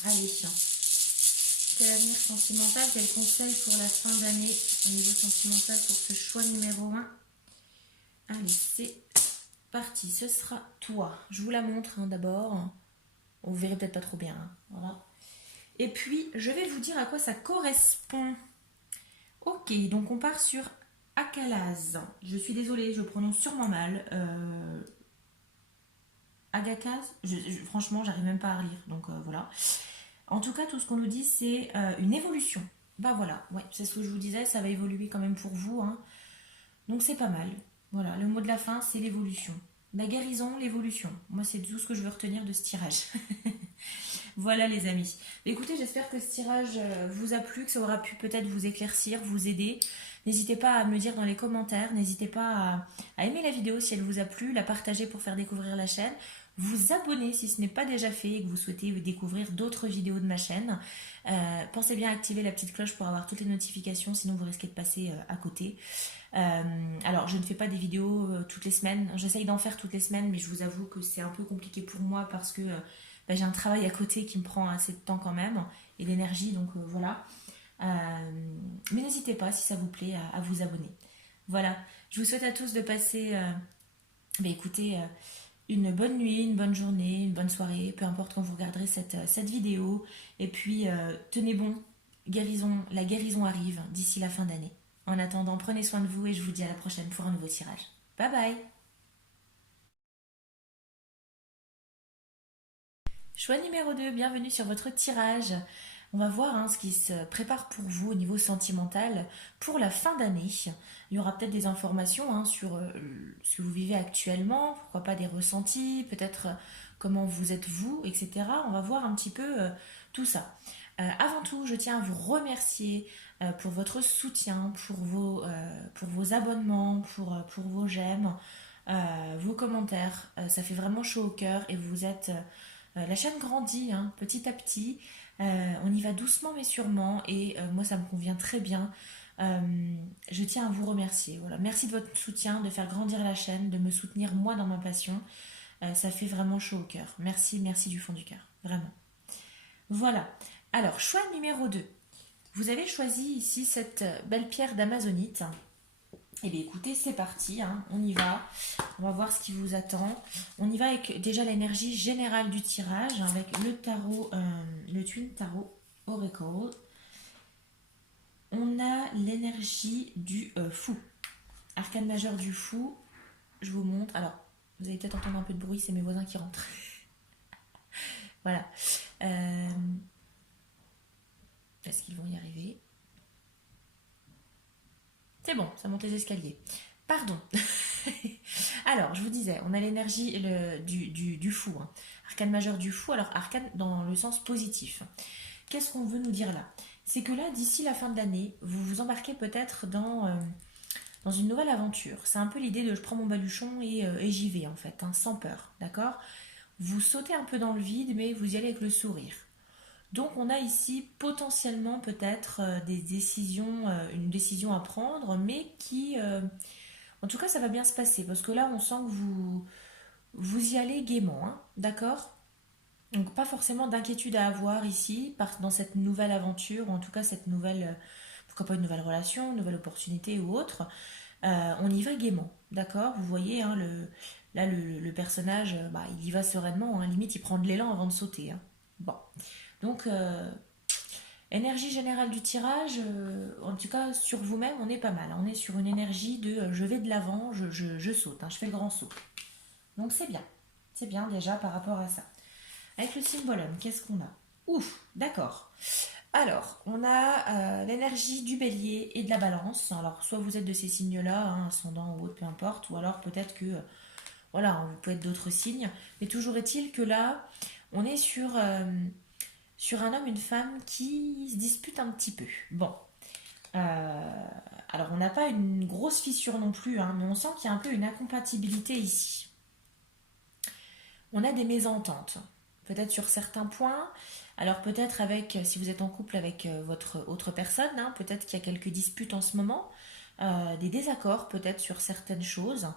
Allez, quel avenir sentimental, quel conseil pour la fin d'année au niveau sentimental pour ce choix numéro 1. Allez, c'est parti, ce sera toi. Je vous la montre hein, d'abord. Vous verrez peut-être pas trop bien. Hein. Voilà. Et puis, je vais vous dire à quoi ça correspond. Ok, donc on part sur Akalaz. Je suis désolée, je prononce sûrement mal. Agakaz, franchement, j'arrive même pas à relire. Donc voilà. En tout cas, tout ce qu'on nous dit, c'est une évolution. Bah voilà, ouais, c'est ce que je vous disais, ça va évoluer quand même pour vous. Hein. Donc c'est pas mal. Voilà, le mot de la fin, c'est l'évolution. La guérison, l'évolution. Moi, c'est tout ce que je veux retenir de ce tirage. Voilà les amis. Écoutez, j'espère que ce tirage vous a plu, que ça aura pu peut-être vous éclaircir, vous aider. N'hésitez pas à me dire dans les commentaires, n'hésitez pas à aimer la vidéo si elle vous a plu, la partager pour faire découvrir la chaîne, vous abonner si ce n'est pas déjà fait et que vous souhaitez découvrir d'autres vidéos de ma chaîne. Pensez bien à activer la petite cloche pour avoir toutes les notifications, sinon vous risquez de passer à côté. Alors, je ne fais pas des vidéos toutes les semaines. J'essaye d'en faire toutes les semaines, mais je vous avoue que c'est un peu compliqué pour moi parce que j'ai un travail à côté qui me prend assez de temps quand même et d'énergie, donc voilà. Mais n'hésitez pas, si ça vous plaît, à vous abonner. Voilà, je vous souhaite à tous de passer, écoutez, une bonne nuit, une bonne journée, une bonne soirée, peu importe quand vous regarderez cette vidéo. Et puis, tenez bon, la guérison arrive d'ici la fin d'année. En attendant, prenez soin de vous et je vous dis à la prochaine pour un nouveau tirage. Bye bye. Choix numéro 2, bienvenue sur votre tirage. On va voir hein, ce qui se prépare pour vous au niveau sentimental pour la fin d'année. Il y aura peut-être des informations hein, sur ce que vous vivez actuellement, pourquoi pas des ressentis, peut-être comment vous êtes vous, etc. On va voir un petit peu tout ça. Avant tout, je tiens à vous remercier pour votre soutien, pour vos abonnements, pour vos j'aime, vos commentaires. Ça fait vraiment chaud au cœur et vous êtes... la chaîne grandit hein, petit à petit. On y va doucement mais sûrement et moi ça me convient très bien. Je tiens à vous remercier. Voilà. Merci de votre soutien, de faire grandir la chaîne, de me soutenir moi dans ma passion. Ça fait vraiment chaud au cœur. Merci, merci du fond du cœur. Vraiment. Voilà. Alors, choix numéro 2. Vous avez choisi ici cette belle pierre d'amazonite. Eh bien écoutez, c'est parti, hein, on y va. On va voir ce qui vous attend. On y va avec déjà l'énergie générale du tirage, hein, avec le tarot, le Twin Tarot Oracle. On a l'énergie du fou. Arcane majeur du fou. Je vous montre. Alors, vous allez peut-être entendre un peu de bruit, c'est mes voisins qui rentrent. Voilà. Est-ce qu'ils vont y arriver? C'est bon, ça monte les escaliers. Pardon. Alors, je vous disais, on a l'énergie du fou. Hein. Arcane majeur du fou, alors arcane dans le sens positif. Qu'est-ce qu'on veut nous dire là? C'est que là, d'ici la fin de l'année, vous vous embarquez peut-être dans une nouvelle aventure. C'est un peu l'idée de je prends mon baluchon et j'y vais en fait, hein, sans peur, d'accord? Vous sautez un peu dans le vide, mais vous y allez avec le sourire. Donc on a ici potentiellement peut-être une décision à prendre, mais qui, en tout cas ça va bien se passer, parce que là on sent que vous y allez gaiement, hein, d'accord? Donc pas forcément d'inquiétude à avoir ici, dans cette nouvelle aventure, ou en tout cas cette nouvelle, pourquoi pas une nouvelle relation, une nouvelle opportunité ou autre. On y va gaiement, d'accord? Vous voyez, hein, là le personnage, bah, il y va sereinement, hein, limite il prend de l'élan avant de sauter, hein. Bon, donc énergie générale du tirage, en tout cas sur vous-même, on est pas mal, hein. On est sur une énergie de je vais de l'avant, je saute, hein, je fais le grand saut. Donc c'est bien déjà par rapport à ça. Avec le symbolum, qu'est-ce qu'on a? Ouf, d'accord. Alors, on a l'énergie du bélier et de la balance. Alors, soit vous êtes de ces signes-là, hein, ascendant ou autre, peu importe, ou alors peut-être que, voilà, hein, vous pouvez être d'autres signes. Mais toujours est-il que là, on est sur un homme, une femme qui se disputent un petit peu. Bon. Euh, alors, on n'a pas une grosse fissure non plus, hein, mais on sent qu'il y a un peu une incompatibilité ici. On a des mésententes, peut-être sur certains points. Alors peut-être avec, si vous êtes en couple avec votre autre personne, hein, peut-être qu'il y a quelques disputes en ce moment, des désaccords peut-être sur certaines choses.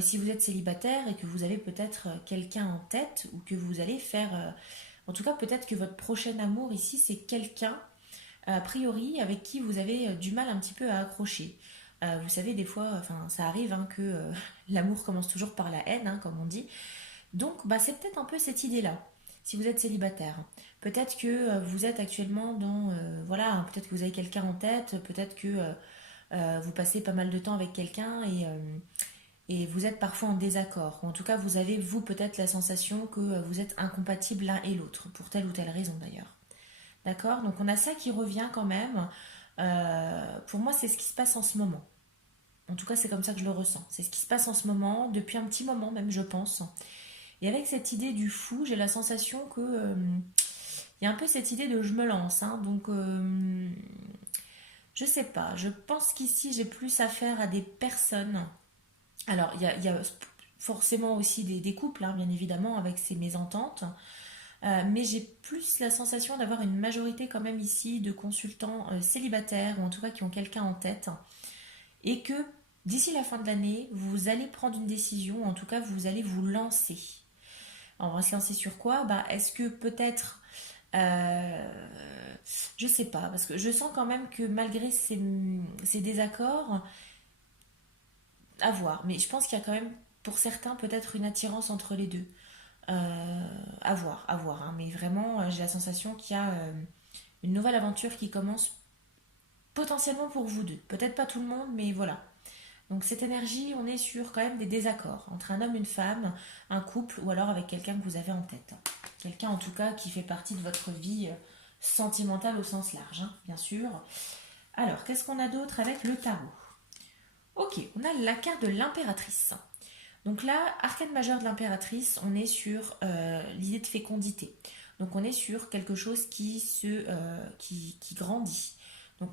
Si vous êtes célibataire et que vous avez peut-être quelqu'un en tête ou que vous allez faire, en tout cas peut-être que votre prochain amour ici c'est quelqu'un a priori avec qui vous avez du mal un petit peu à accrocher. Vous savez, des fois, enfin, ça arrive hein, que l'amour commence toujours par la haine, hein, comme on dit. Donc, bah, c'est peut-être un peu cette idée-là, si vous êtes célibataire. Peut-être que vous êtes actuellement dans... voilà, peut-être que vous avez quelqu'un en tête, peut-être que vous passez pas mal de temps avec quelqu'un et vous êtes parfois en désaccord. Ou en tout cas, vous avez, vous, peut-être la sensation que vous êtes incompatibles l'un et l'autre, pour telle ou telle raison d'ailleurs. D'accord? Donc, on a ça qui revient quand même. Pour moi, c'est ce qui se passe en ce moment. En tout cas, c'est comme ça que je le ressens. C'est ce qui se passe en ce moment, depuis un petit moment même, je pense. Et avec cette idée du fou, j'ai la sensation que il y a un peu cette idée de je me lance, hein. Donc je sais pas. Je pense qu'ici j'ai plus affaire à des personnes. Alors il y a forcément aussi des couples, hein, bien évidemment, avec ces mésententes. Mais j'ai plus la sensation d'avoir une majorité quand même ici de consultants célibataires ou en tout cas qui ont quelqu'un en tête et que d'ici la fin de l'année, vous allez prendre une décision, en tout cas vous allez vous lancer. On va se lancer sur quoi? Bah, est-ce que peut-être, je sais pas, parce que je sens quand même que malgré ces désaccords, à voir, mais je pense qu'il y a quand même pour certains peut-être une attirance entre les deux. À voir, hein, mais vraiment j'ai la sensation qu'il y a une nouvelle aventure qui commence potentiellement pour vous deux. Peut-être pas tout le monde, mais voilà. Donc cette énergie, on est sur quand même des désaccords entre un homme, une femme, un couple ou alors avec quelqu'un que vous avez en tête. Quelqu'un en tout cas qui fait partie de votre vie sentimentale au sens large, hein, bien sûr. Alors, qu'est-ce qu'on a d'autre avec le tarot? Ok, on a la carte de l'impératrice. Donc là, arcane majeur de l'impératrice, on est sur l'idée de fécondité. Donc on est sur quelque chose qui grandit. Donc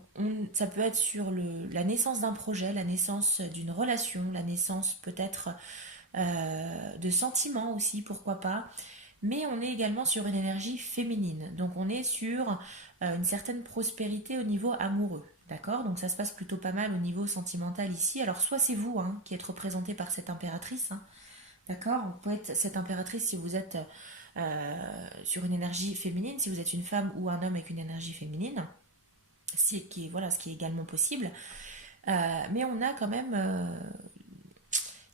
ça peut être sur la naissance d'un projet, la naissance d'une relation, la naissance peut-être de sentiments aussi, pourquoi pas. Mais on est également sur une énergie féminine. Donc on est sur une certaine prospérité au niveau amoureux. D'accord? Donc ça se passe plutôt pas mal au niveau sentimental ici. Alors soit c'est vous hein, qui êtes représenté par cette impératrice. Hein. D'accord? Vous pouvez être cette impératrice si vous êtes sur une énergie féminine, si vous êtes une femme ou un homme avec une énergie féminine. Voilà, ce qui est également possible. Mais on a quand même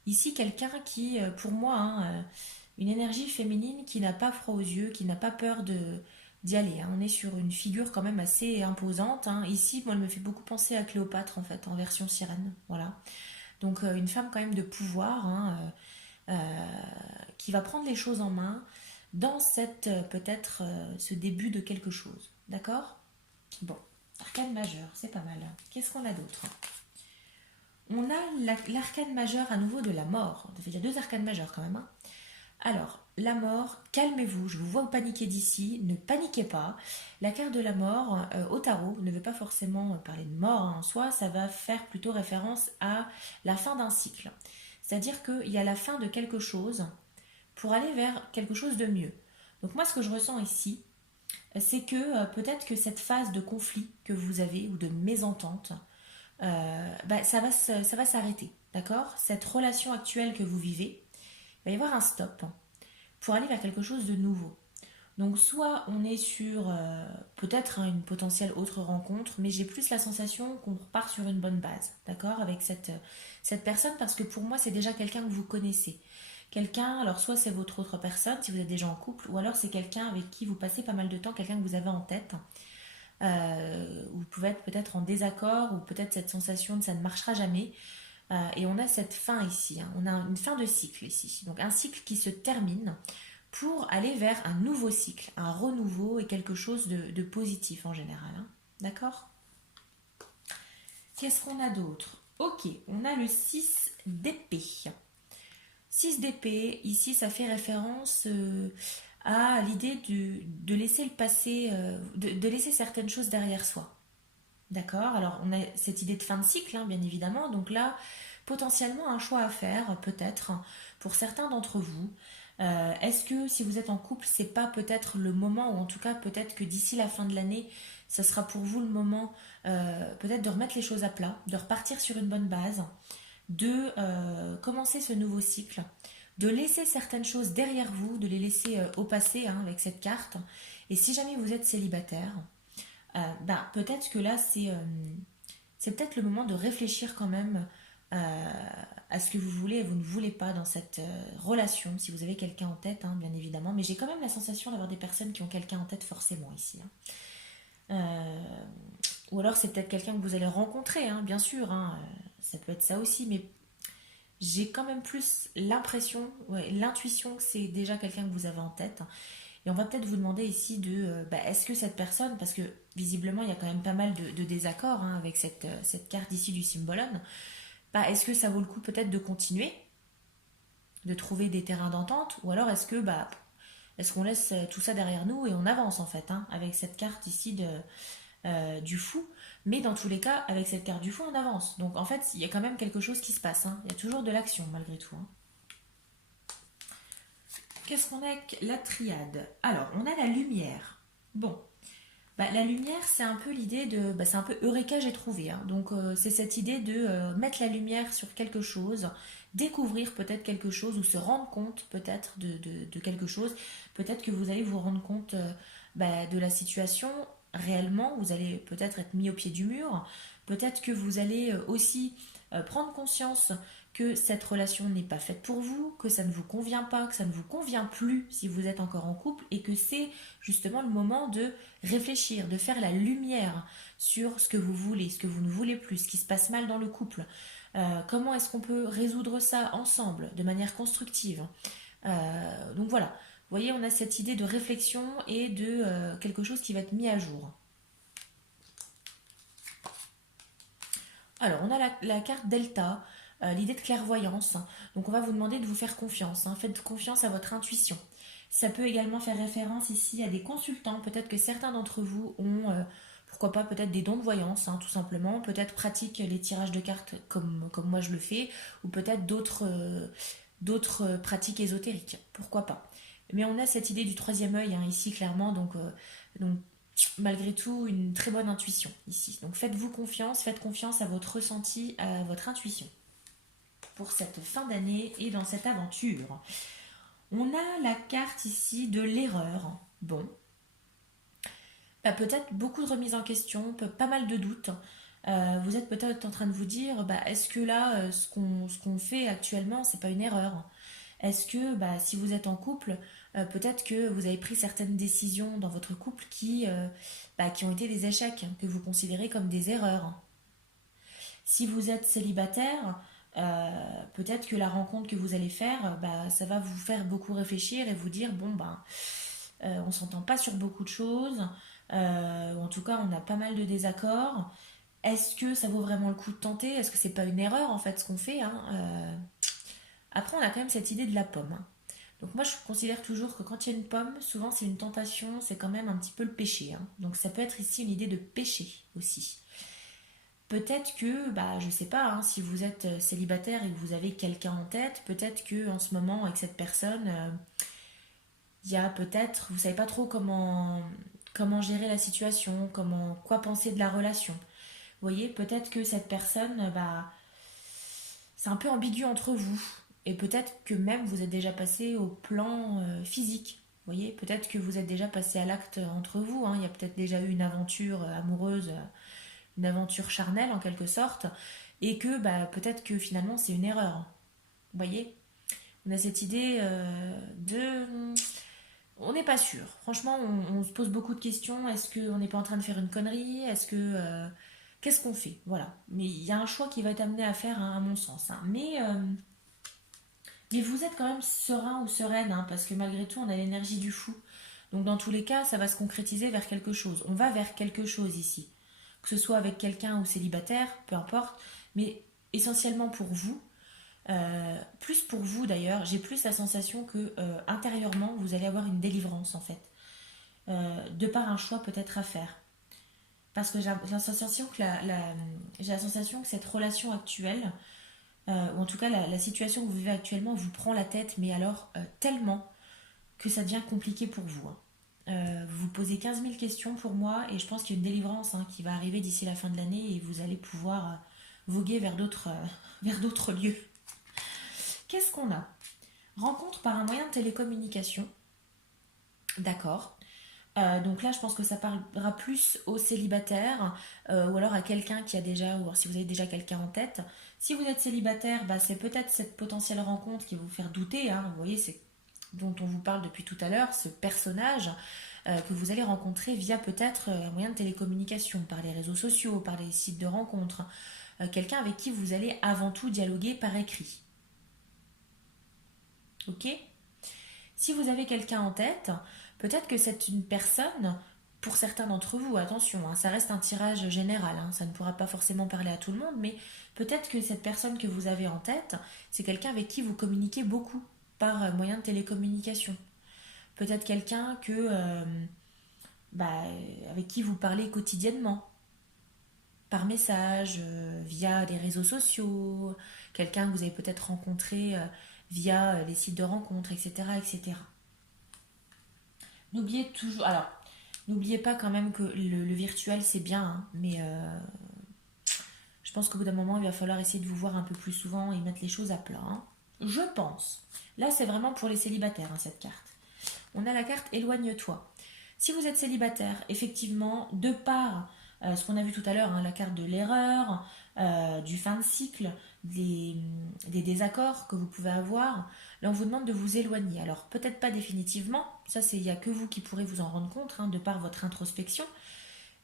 ici quelqu'un qui, pour moi, hein, une énergie féminine qui n'a pas froid aux yeux, qui n'a pas peur d'y aller, hein. On est sur une figure quand même assez imposante, hein. Ici, moi, elle me fait beaucoup penser à Cléopâtre, en fait, en version sirène. Voilà. Donc, une femme quand même de pouvoir, hein, qui va prendre les choses en main dans peut-être ce début de quelque chose. D'accord? Bon, arcane majeur, c'est pas mal. Qu'est-ce qu'on a d'autre? On a l'arcane majeur à nouveau de la mort. Il y a deux arcanes majeurs quand même, hein. Alors, la mort, calmez-vous, je vous vois vous paniquer d'ici, ne paniquez pas. La carte de la mort au tarot ne veut pas forcément parler de mort hein, en soi, ça va faire plutôt référence à la fin d'un cycle. C'est-à-dire qu'il y a la fin de quelque chose pour aller vers quelque chose de mieux. Donc moi, ce que je ressens ici, c'est que peut-être que cette phase de conflit que vous avez ou de mésentente, ça va s'arrêter, d'accord? Cette relation actuelle que vous vivez, va y avoir un stop pour aller vers quelque chose de nouveau. Donc soit on est sur peut-être une potentielle autre rencontre, mais j'ai plus la sensation qu'on repart sur une bonne base, d'accord, avec cette personne, parce que pour moi c'est déjà quelqu'un que vous connaissez. Quelqu'un, alors soit c'est votre autre personne, si vous êtes déjà en couple, ou alors c'est quelqu'un avec qui vous passez pas mal de temps, quelqu'un que vous avez en tête. Vous pouvez être peut-être en désaccord, ou peut-être cette sensation de ça ne marchera jamais. Et on a cette fin ici, hein. On a une fin de cycle ici. Donc un cycle qui se termine pour aller vers un nouveau cycle, un renouveau et quelque chose de positif en général, hein. D'accord? Qu'est-ce qu'on a d'autre? Ok, on a le 6 d'épée. 6 d'épée, ici ça fait référence à l'idée de laisser le passé, de laisser certaines choses derrière soi. D'accord? Alors on a cette idée de fin de cycle, hein, bien évidemment, donc là, potentiellement un choix à faire, peut-être, pour certains d'entre vous. Est-ce que si vous êtes en couple, c'est pas peut-être le moment, ou en tout cas peut-être que d'ici la fin de l'année, ce sera pour vous le moment peut-être de remettre les choses à plat, de repartir sur une bonne base, de commencer ce nouveau cycle, de laisser certaines choses derrière vous, de les laisser au passé, hein, avec cette carte. Et si jamais vous êtes célibataire, peut-être que là c'est peut-être le moment de réfléchir quand même à ce que vous voulez et vous ne voulez pas dans cette relation, si vous avez quelqu'un en tête, hein, bien évidemment. Mais j'ai quand même la sensation d'avoir des personnes qui ont quelqu'un en tête forcément ici, hein. Ou alors c'est peut-être quelqu'un que vous allez rencontrer, hein, bien sûr, hein, ça peut être ça aussi, mais j'ai quand même plus l'impression, ouais, l'intuition que c'est déjà quelqu'un que vous avez en tête. Et on va peut-être vous demander ici de, est-ce que cette personne, parce que visiblement il y a quand même pas mal de désaccords, hein, avec cette carte ici du symbolone, est-ce que ça vaut le coup peut-être de continuer, de trouver des terrains d'entente, ou alors est-ce qu'on laisse tout ça derrière nous et on avance en fait, hein, avec cette carte ici du fou. Mais dans tous les cas, avec cette carte du fou, on avance. Donc en fait, il y a quand même quelque chose qui se passe, hein. Il y a toujours de l'action malgré tout, hein. Qu'est-ce qu'on a avec la triade? Alors, on a la lumière. Bon, la lumière, c'est un peu l'idée de... c'est un peu Eureka, j'ai trouvé, hein. Donc, c'est cette idée de mettre la lumière sur quelque chose, découvrir peut-être quelque chose, ou se rendre compte peut-être de quelque chose. Peut-être que vous allez vous rendre compte de la situation réellement. Vous allez peut-être être mis au pied du mur. Peut-être que vous allez aussi prendre conscience que cette relation n'est pas faite pour vous, que ça ne vous convient pas, que ça ne vous convient plus si vous êtes encore en couple, et que c'est justement le moment de réfléchir, de faire la lumière sur ce que vous voulez, ce que vous ne voulez plus, ce qui se passe mal dans le couple. Comment est-ce qu'on peut résoudre ça ensemble, de manière constructive. Donc voilà, vous voyez, on a cette idée de réflexion et de quelque chose qui va être mis à jour. Alors, on a la carte Delta, l'idée de clairvoyance. Donc, on va vous demander de vous faire confiance, hein. Faites confiance à votre intuition. Ça peut également faire référence ici à des consultants. Peut-être que certains d'entre vous ont, pourquoi pas, peut-être des dons de voyance, hein, tout simplement. Peut-être pratiquent les tirages de cartes comme moi je le fais, ou peut-être d'autres pratiques ésotériques. Pourquoi pas. Mais on a cette idée du troisième œil, hein, ici, clairement. Donc malgré tout une très bonne intuition ici. Donc faites-vous confiance, faites confiance à votre ressenti, à votre intuition pour cette fin d'année et dans cette aventure. On a la carte ici de l'erreur. Bon, peut-être beaucoup de remises en question, pas mal de doutes. Vous êtes peut-être en train de vous dire, est-ce que là, ce qu'on fait actuellement, c'est pas une erreur? Est-ce que si vous êtes en couple, peut-être que vous avez pris certaines décisions dans votre couple qui ont été des échecs, que vous considérez comme des erreurs. Si vous êtes célibataire, peut-être que la rencontre que vous allez faire, ça va vous faire beaucoup réfléchir et vous dire, bon, on s'entend pas sur beaucoup de choses, ou en tout cas on a pas mal de désaccords. Est-ce que ça vaut vraiment le coup de tenter? Est-ce que c'est pas une erreur en fait ce qu'on fait, hein? Après, on a quand même cette idée de la pomme, hein. Donc moi, je considère toujours que quand il y a une pomme, souvent c'est une tentation, c'est quand même un petit peu le péché, hein. Donc ça peut être ici une idée de péché aussi. Peut-être que, je sais pas, hein, si vous êtes célibataire et que vous avez quelqu'un en tête, peut-être que en ce moment avec cette personne, il y a peut-être, vous savez pas trop comment gérer la situation, quoi penser de la relation. Vous voyez, peut-être que cette personne, c'est un peu ambigu entre vous. Et peut-être que même vous êtes déjà passé au plan physique. Vous voyez, peut-être que vous êtes déjà passé à l'acte entre vous, hein. Il y a peut-être déjà eu une aventure amoureuse, une aventure charnelle en quelque sorte, et que bah, peut-être que finalement c'est une erreur. Vous voyez, on a cette idée de... On n'est pas sûr. Franchement, on se pose beaucoup de questions. Est-ce qu'on n'est pas en train de faire une connerie? Est-ce que... qu'est-ce qu'on fait? Voilà. Mais il y a un choix qui va être amené à faire, hein, à mon sens, hein. Mais vous êtes quand même serein ou sereine, hein, parce que malgré tout, on a l'énergie du fou. Donc dans tous les cas, ça va se concrétiser vers quelque chose. On va vers quelque chose ici. Que ce soit avec quelqu'un ou célibataire, peu importe. Mais essentiellement pour vous, plus pour vous d'ailleurs, j'ai plus la sensation que intérieurement, vous allez avoir une délivrance en fait. De par un choix peut-être à faire. Parce que j'ai la sensation que, j'ai la sensation que cette relation actuelle, ou en tout cas la situation que vous vivez actuellement, vous prend la tête, mais alors tellement que ça devient compliqué pour vous, hein. Vous vous posez 15 000 questions pour moi et je pense qu'il y a une délivrance, hein, qui va arriver d'ici la fin de l'année et vous allez pouvoir voguer vers d'autres vers d'autres lieux. Qu'est-ce qu'on a? Rencontre par un moyen de télécommunication. D'accord. Donc là, je pense que ça parlera plus aux célibataires ou alors à quelqu'un qui a déjà, ou alors si vous avez déjà quelqu'un en tête. Si vous êtes célibataire, bah, c'est peut-être cette potentielle rencontre qui va vous faire douter, hein. Vous voyez, c'est dont on vous parle depuis tout à l'heure, ce personnage que vous allez rencontrer via peut-être un moyen de télécommunication, par les réseaux sociaux, par les sites de rencontres. Quelqu'un avec qui vous allez avant tout dialoguer par écrit. Ok? Si vous avez quelqu'un en tête, peut-être que c'est une personne, pour certains d'entre vous, attention, hein, ça reste un tirage général, hein, ça ne pourra pas forcément parler à tout le monde, mais peut-être que cette personne que vous avez en tête, c'est quelqu'un avec qui vous communiquez beaucoup par moyen de télécommunication. Peut-être quelqu'un bah, avec qui vous parlez quotidiennement, par message, via les réseaux sociaux, quelqu'un que vous avez peut-être rencontré via les sites de rencontres, etc., etc. N'oubliez toujours, alors, n'oubliez pas quand même que le virtuel c'est bien, hein, mais je pense qu'au bout d'un moment il va falloir essayer de vous voir un peu plus souvent et mettre les choses à plat, hein. Je pense. Là c'est vraiment pour les célibataires, hein, cette carte. On a la carte éloigne-toi. Si vous êtes célibataire, effectivement, de par ce qu'on a vu tout à l'heure, hein, la carte de l'erreur, du fin de cycle, des désaccords que vous pouvez avoir, là on vous demande de vous éloigner. Alors peut-être pas définitivement, ça il n'y a que vous qui pourrez vous en rendre compte, hein, de par votre introspection.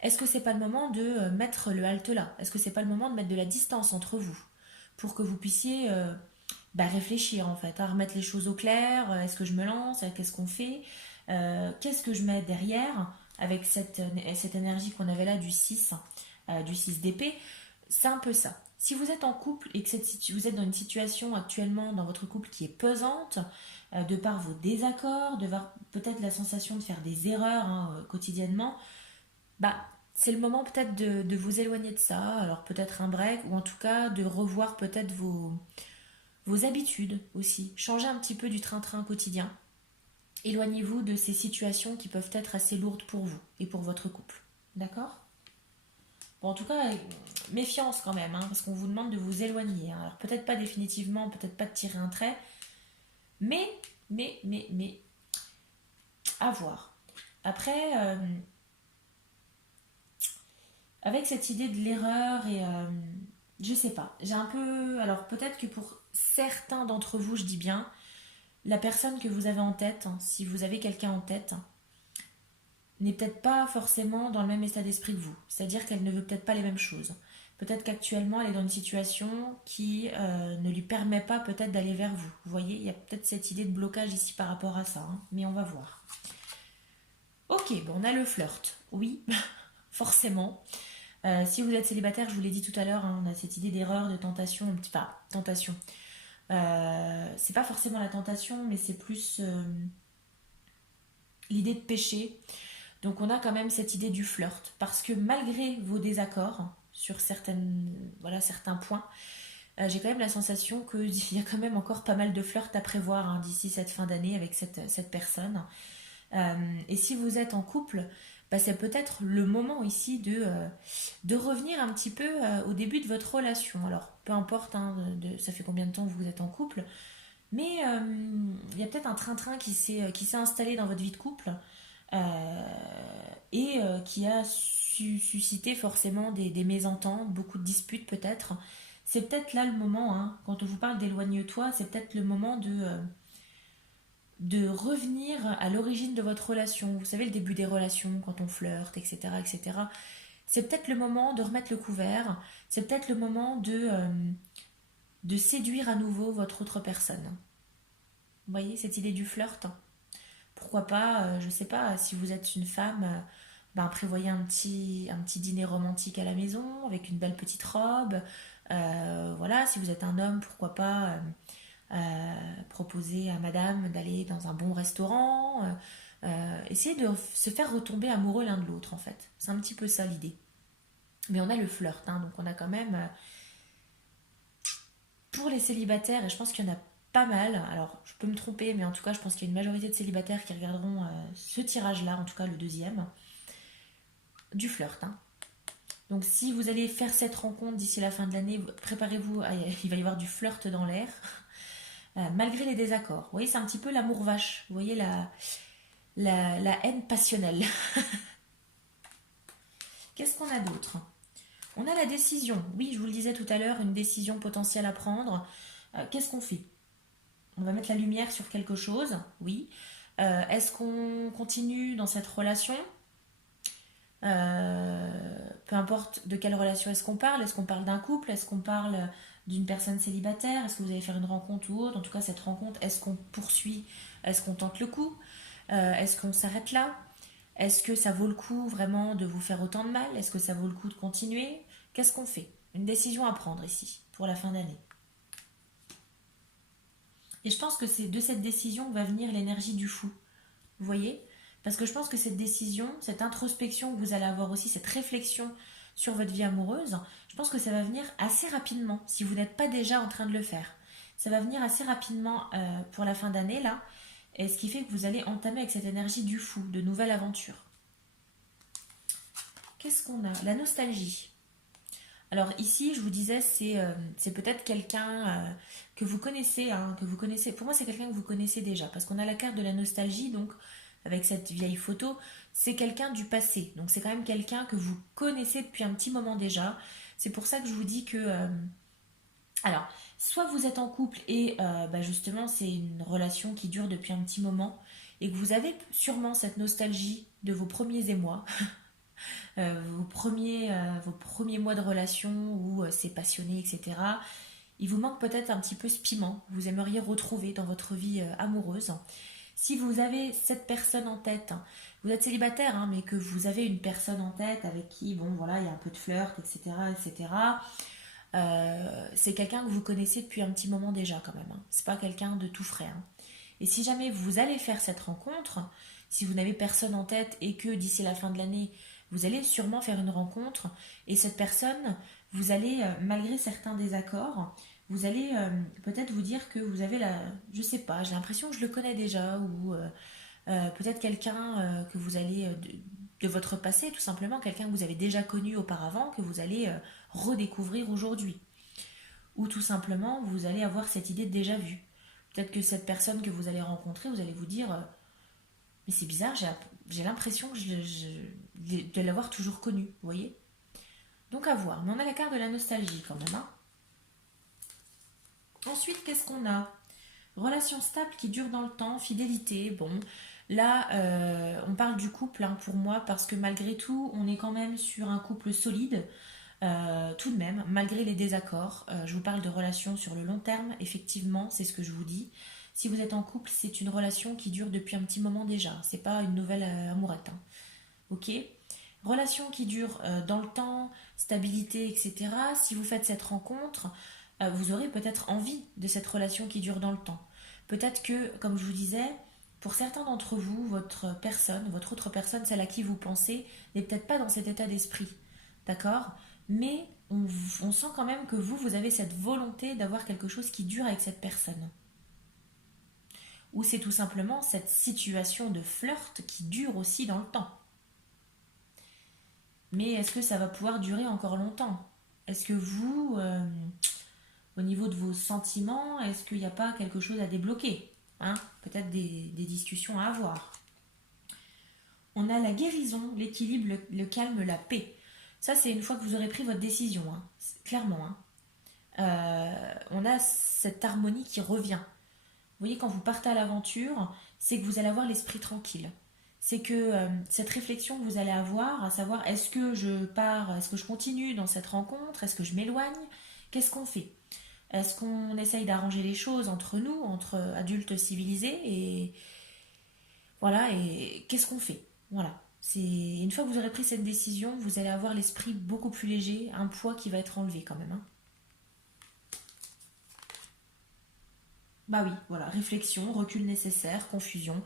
Est-ce que c'est pas le moment de mettre le halte là? Est-ce que c'est pas le moment de mettre de la distance entre vous pour que vous puissiez bah, réfléchir en fait, à remettre les choses au clair? Est-ce que je me lance? Qu'est-ce qu'on fait? Qu'est-ce que je mets derrière avec cette énergie qu'on avait là du 6 d'épée? C'est un peu ça. Si vous êtes en couple et que vous êtes dans une situation actuellement dans votre couple qui est pesante, de par vos désaccords, de par peut-être la sensation de faire des erreurs, hein, quotidiennement, bah c'est le moment peut-être de vous éloigner de ça. Alors peut-être un break ou en tout cas de revoir peut-être vos habitudes aussi. Changer un petit peu du train-train quotidien. Éloignez-vous de ces situations qui peuvent être assez lourdes pour vous et pour votre couple. D'accord? Bon, en tout cas, méfiance quand même, hein, parce qu'on vous demande de vous éloigner, hein. Alors peut-être pas définitivement, peut-être pas de tirer un trait, mais, à voir. Après, avec cette idée de l'erreur et je sais pas, j'ai un peu, alors peut-être que pour certains d'entre vous, je dis bien, la personne que vous avez en tête, hein, si vous avez quelqu'un en tête, n'est peut-être pas forcément dans le même état d'esprit que vous. C'est-à-dire qu'elle ne veut peut-être pas les mêmes choses. Peut-être qu'actuellement, elle est dans une situation qui ne lui permet pas peut-être d'aller vers vous. Vous voyez, il y a peut-être cette idée de blocage ici par rapport à ça, hein, mais on va voir. Ok, bon, on a le flirt. Oui, forcément. Si vous êtes célibataire, je vous l'ai dit tout à l'heure, hein, on a cette idée d'erreur, de tentation, un petit peu, enfin, tentation. C'est pas forcément la tentation, mais c'est plus l'idée de péché. Donc on a quand même cette idée du flirt, parce que malgré vos désaccords sur voilà, certains points, j'ai quand même la sensation qu'il y a quand même encore pas mal de flirts à prévoir, hein, d'ici cette fin d'année avec cette personne. Et si vous êtes en couple, bah, c'est peut-être le moment ici de revenir un petit peu au début de votre relation. Alors peu importe, hein, ça fait combien de temps vous êtes en couple, Mais il y a peut-être un train-train qui s'est installé dans votre vie de couple euh, et qui a suscité forcément des mésententes, beaucoup de disputes peut-être. C'est peut-être là le moment, hein, quand on vous parle d'éloigne-toi, c'est peut-être le moment de revenir à l'origine de votre relation. Vous savez, le début des relations, quand on flirte, etc., etc. C'est peut-être le moment de remettre le couvert, c'est peut-être le moment de séduire à nouveau votre autre personne. Vous voyez, cette idée du flirt. Pourquoi pas, je sais pas, si vous êtes une femme, ben, prévoyez un petit dîner romantique à la maison avec une belle petite robe. Voilà, si vous êtes un homme, pourquoi pas proposer à madame d'aller dans un bon restaurant. Essayez de se faire retomber amoureux l'un de l'autre en fait. C'est un petit peu ça l'idée. Mais on a le flirt, hein, donc on a quand même, pour les célibataires, et je pense qu'il y en a pas mal, alors je peux me tromper, mais en tout cas je pense qu'il y a une majorité de célibataires qui regarderont ce tirage-là, en tout cas le deuxième, du flirt. Hein. Donc si vous allez faire cette rencontre d'ici la fin de l'année, préparez-vous, il va y avoir du flirt dans l'air, malgré les désaccords. Vous voyez, c'est un petit peu l'amour vache, vous voyez la haine passionnelle. Qu'est-ce qu'on a d'autre? On a la décision. Oui, je vous le disais tout à l'heure, une décision potentielle à prendre. Qu'est-ce qu'on fait? On va mettre la lumière sur quelque chose, oui. Est-ce qu'on continue dans cette relation? Peu importe de quelle relation est-ce qu'on parle d'un couple, est-ce qu'on parle d'une personne célibataire, est-ce que vous allez faire une rencontre ou autre, en tout cas cette rencontre, est-ce qu'on poursuit, est-ce qu'on tente le coup, est-ce qu'on s'arrête là, est-ce que ça vaut le coup vraiment de vous faire autant de mal, est-ce que ça vaut le coup de continuer, qu'est-ce qu'on fait? Une décision à prendre ici, pour la fin d'année. Et je pense que c'est de cette décision que va venir l'énergie du fou. Vous voyez? Parce que je pense que cette décision, cette introspection que vous allez avoir aussi, cette réflexion sur votre vie amoureuse, je pense que ça va venir assez rapidement, si vous n'êtes pas déjà en train de le faire. Ça va venir assez rapidement pour la fin d'année, là, et ce qui fait que vous allez entamer avec cette énergie du fou, de nouvelles aventures. Qu'est-ce qu'on a? La nostalgie. Alors ici, je vous disais, c'est peut-être quelqu'un que vous connaissez, hein, que vous connaissez. Pour moi, c'est quelqu'un que vous connaissez déjà, parce qu'on a la carte de la nostalgie, donc avec cette vieille photo, c'est quelqu'un du passé. Donc c'est quand même quelqu'un que vous connaissez depuis un petit moment déjà. C'est pour ça que je vous dis que, alors, soit vous êtes en couple et bah, justement c'est une relation qui dure depuis un petit moment et que vous avez sûrement cette nostalgie de vos premiers émois, vos premiers mois de relation où c'est passionné, etc. Il vous manque peut-être un petit peu ce piment que vous aimeriez retrouver dans votre vie amoureuse. Si vous avez cette personne en tête, vous êtes célibataire, hein, mais que vous avez une personne en tête avec qui, bon, voilà, il y a un peu de flirt, etc., etc., c'est quelqu'un que vous connaissez depuis un petit moment déjà, quand même. Hein. C'est pas quelqu'un de tout frais. Hein. Et si jamais vous allez faire cette rencontre, si vous n'avez personne en tête et que d'ici la fin de l'année, vous allez sûrement faire une rencontre et cette personne, vous allez, malgré certains désaccords, vous allez peut-être vous dire que vous avez la... Je sais pas, j'ai l'impression que je le connais déjà ou peut-être quelqu'un que vous allez... de votre passé, tout simplement, quelqu'un que vous avez déjà connu auparavant, que vous allez redécouvrir aujourd'hui. Ou tout simplement, vous allez avoir cette idée de déjà vu. Peut-être que cette personne que vous allez rencontrer, vous allez vous dire mais c'est bizarre, j'ai l'impression que de l'avoir toujours connu, vous voyez. Donc à voir. Mais on a la carte de la nostalgie quand même. Hein. Ensuite, qu'est-ce qu'on a? Relation stable qui dure dans le temps, fidélité. Bon, là, on parle du couple hein, pour moi parce que malgré tout, on est quand même sur un couple solide. Tout de même, malgré les désaccords, je vous parle de relations sur le long terme, effectivement, c'est ce que je vous dis. Si vous êtes en couple, c'est une relation qui dure depuis un petit moment déjà, c'est pas une nouvelle amourette. Hein. Ok? Relation qui dure dans le temps, stabilité, etc. Si vous faites cette rencontre, vous aurez peut-être envie de cette relation qui dure dans le temps. Peut-être que, comme je vous disais, pour certains d'entre vous, votre personne, votre autre personne, celle à qui vous pensez, n'est peut-être pas dans cet état d'esprit. D'accord? Mais on sent quand même que vous avez cette volonté d'avoir quelque chose qui dure avec cette personne. Ou c'est tout simplement cette situation de flirt qui dure aussi dans le temps. Mais est-ce que ça va pouvoir durer encore longtemps? Est-ce que vous, au niveau de vos sentiments, est-ce qu'il n'y a pas quelque chose à débloquer, hein? Peut-être des discussions à avoir. On a la guérison, l'équilibre, le calme, la paix. Ça, c'est une fois que vous aurez pris votre décision, hein, clairement. Hein. On a cette harmonie qui revient. Vous voyez, quand vous partez à l'aventure, c'est que vous allez avoir l'esprit tranquille. C'est que cette réflexion que vous allez avoir, à savoir est-ce que je pars, est-ce que je continue dans cette rencontre, est-ce que je m'éloigne, qu'est-ce qu'on fait? Est-ce qu'on essaye d'arranger les choses entre nous, entre adultes civilisés, et voilà, et qu'est-ce qu'on fait? Voilà. C'est une fois que vous aurez pris cette décision, vous allez avoir l'esprit beaucoup plus léger, un poids qui va être enlevé quand même. Hein. Bah oui, voilà, réflexion, recul nécessaire, confusion.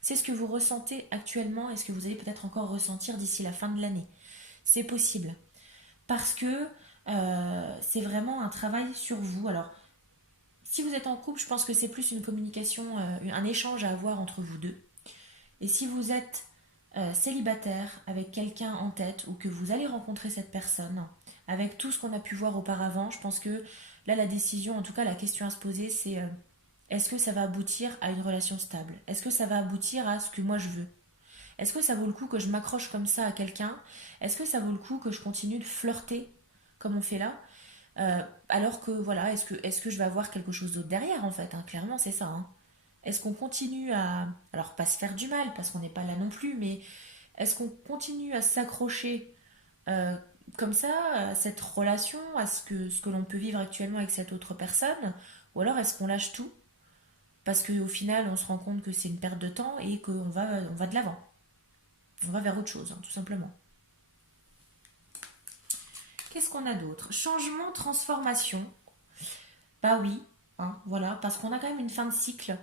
C'est ce que vous ressentez actuellement et ce que vous allez peut-être encore ressentir d'ici la fin de l'année. C'est possible. Parce que c'est vraiment un travail sur vous. Alors, si vous êtes en couple, je pense que c'est plus une communication, un échange à avoir entre vous deux. Et si vous êtes célibataire avec quelqu'un en tête ou que vous allez rencontrer cette personne, avec tout ce qu'on a pu voir auparavant, je pense que là, la décision, en tout cas, la question à se poser, c'est est-ce que ça va aboutir à une relation stable? Est-ce que ça va aboutir à ce que moi je veux? Est-ce que ça vaut le coup que je m'accroche comme ça à quelqu'un? Est-ce que ça vaut le coup que je continue de flirter comme on fait là? Alors que voilà, est-ce que je vais avoir quelque chose d'autre derrière en fait, hein. Clairement, c'est ça. Hein. Est-ce qu'on continue à... Alors, pas se faire du mal, parce qu'on n'est pas là non plus, mais est-ce qu'on continue à s'accrocher euh, comme ça à cette relation, à ce que l'on peut vivre actuellement avec cette autre personne? Ou alors est-ce qu'on lâche tout parce qu'au final, on se rend compte que c'est une perte de temps et on va de l'avant. On va vers autre chose, hein, tout simplement. Qu'est-ce qu'on a d'autre? Changement, transformation. Bah oui, hein, voilà, parce qu'on a quand même une fin de cycle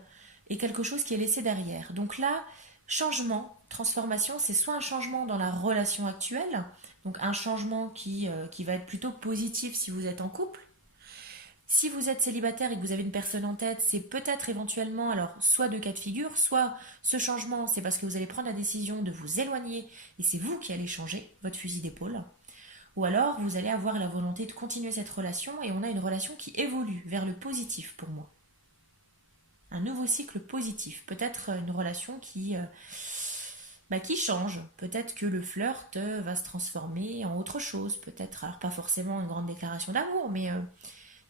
et quelque chose qui est laissé derrière. Donc là, changement, transformation, c'est soit un changement dans la relation actuelle, donc un changement qui va être plutôt positif si vous êtes en couple. Si vous êtes célibataire et que vous avez une personne en tête, c'est peut-être éventuellement, alors soit deux cas de figure, soit ce changement, c'est parce que vous allez prendre la décision de vous éloigner et c'est vous qui allez changer votre fusil d'épaule. Ou alors vous allez avoir la volonté de continuer cette relation et on a une relation qui évolue vers le positif pour moi. Un nouveau cycle positif. Peut-être une relation qui change. Peut-être que le flirt va se transformer en autre chose. Peut-être, alors pas forcément une grande déclaration d'amour, mais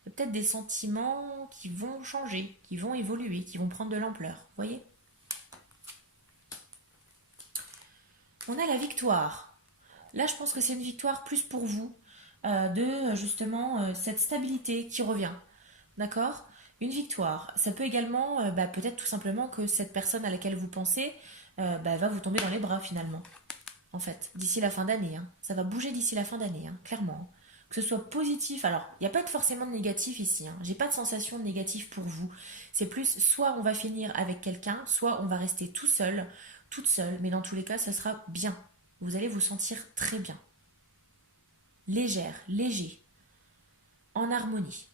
peut-être des sentiments qui vont changer, qui vont évoluer, qui vont prendre de l'ampleur. Vous voyez? On a la victoire. Là, je pense que c'est une victoire plus pour vous, de justement cette stabilité qui revient. D'accord? Une victoire. Ça peut également, peut-être tout simplement que cette personne à laquelle vous pensez va vous tomber dans les bras finalement. En fait, d'ici la fin d'année. Hein. Ça va bouger d'ici la fin d'année, hein, clairement. Que ce soit positif. Alors, il n'y a pas de forcément de négatif ici. Hein. J'ai pas de sensation de négatif pour vous. C'est plus, soit on va finir avec quelqu'un, soit on va rester tout seul, toute seule. Mais dans tous les cas, ça sera bien. Vous allez vous sentir très bien. Légère, léger, en harmonie.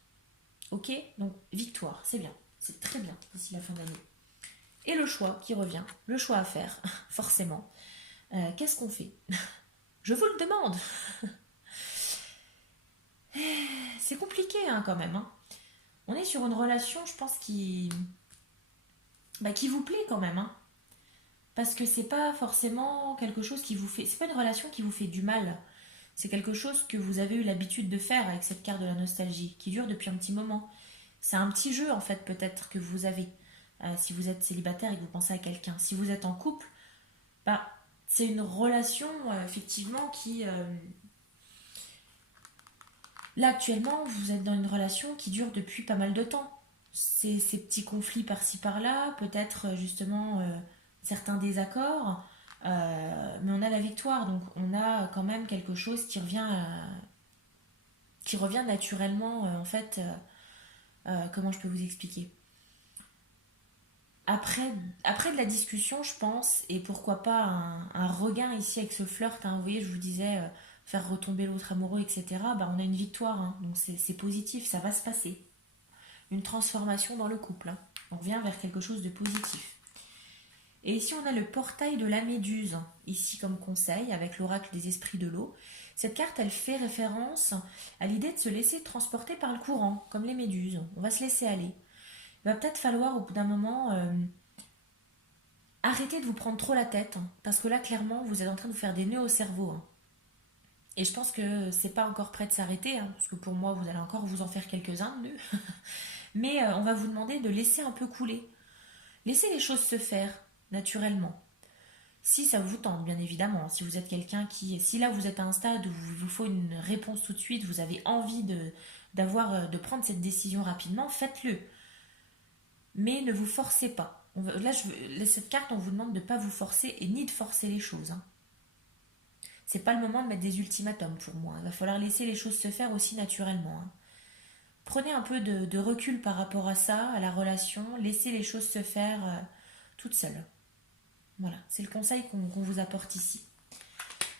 Ok? Donc, victoire, c'est bien. C'est très bien d'ici la fin d'année. Et le choix qui revient, le choix à faire, forcément. Qu'est-ce qu'on fait? Je vous le demande. C'est compliqué hein, quand même. Hein. On est sur une relation, je pense, qui vous plaît quand même. Hein. Parce que c'est pas forcément quelque chose qui vous fait. C'est pas une relation qui vous fait du mal. C'est quelque chose que vous avez eu l'habitude de faire avec cette carte de la nostalgie, qui dure depuis un petit moment. C'est un petit jeu en fait peut-être que vous avez. Si vous êtes célibataire et que vous pensez à quelqu'un. Si vous êtes en couple, bah, c'est une relation effectivement qui... Là actuellement, vous êtes dans une relation qui dure depuis pas mal de temps. Ces petits conflits par-ci par-là, peut-être justement certains désaccords, mais on a la victoire, donc on a quand même quelque chose qui revient naturellement en fait. Comment je peux vous expliquer? Après de la discussion, je pense, et pourquoi pas un regain ici avec ce flirt, hein, vous voyez, je vous disais, faire retomber l'autre amoureux, etc., bah, on a une victoire, hein, donc c'est positif, ça va se passer. Une transformation dans le couple, hein. On revient vers quelque chose de positif. Et ici, on a le portail de la Méduse, ici comme conseil, avec l'oracle des esprits de l'eau. Cette carte, elle fait référence à l'idée de se laisser transporter par le courant, comme les méduses. On va se laisser aller. Il va peut-être falloir, au bout d'un moment, arrêter de vous prendre trop la tête, hein, parce que là, clairement, vous êtes en train de vous faire des nœuds au cerveau, hein. Et je pense que c'est pas encore prêt de s'arrêter, hein, parce que pour moi, vous allez encore vous en faire quelques-uns de nœuds. Mais on va vous demander de laisser un peu couler. Laissez les choses se faire, naturellement. Si ça vous tente, bien évidemment. Si vous êtes quelqu'un qui, si là vous êtes à un stade où il vous faut une réponse tout de suite, vous avez envie de prendre cette décision rapidement, faites-le. Mais ne vous forcez pas. Cette carte, on vous demande de ne pas vous forcer et ni de forcer les choses, hein. C'est pas le moment de mettre des ultimatums pour moi. Il va falloir laisser les choses se faire aussi naturellement, hein. Prenez un peu de recul par rapport à ça, à la relation. Laissez les choses se faire toutes seules. Voilà, c'est le conseil qu'on vous apporte ici.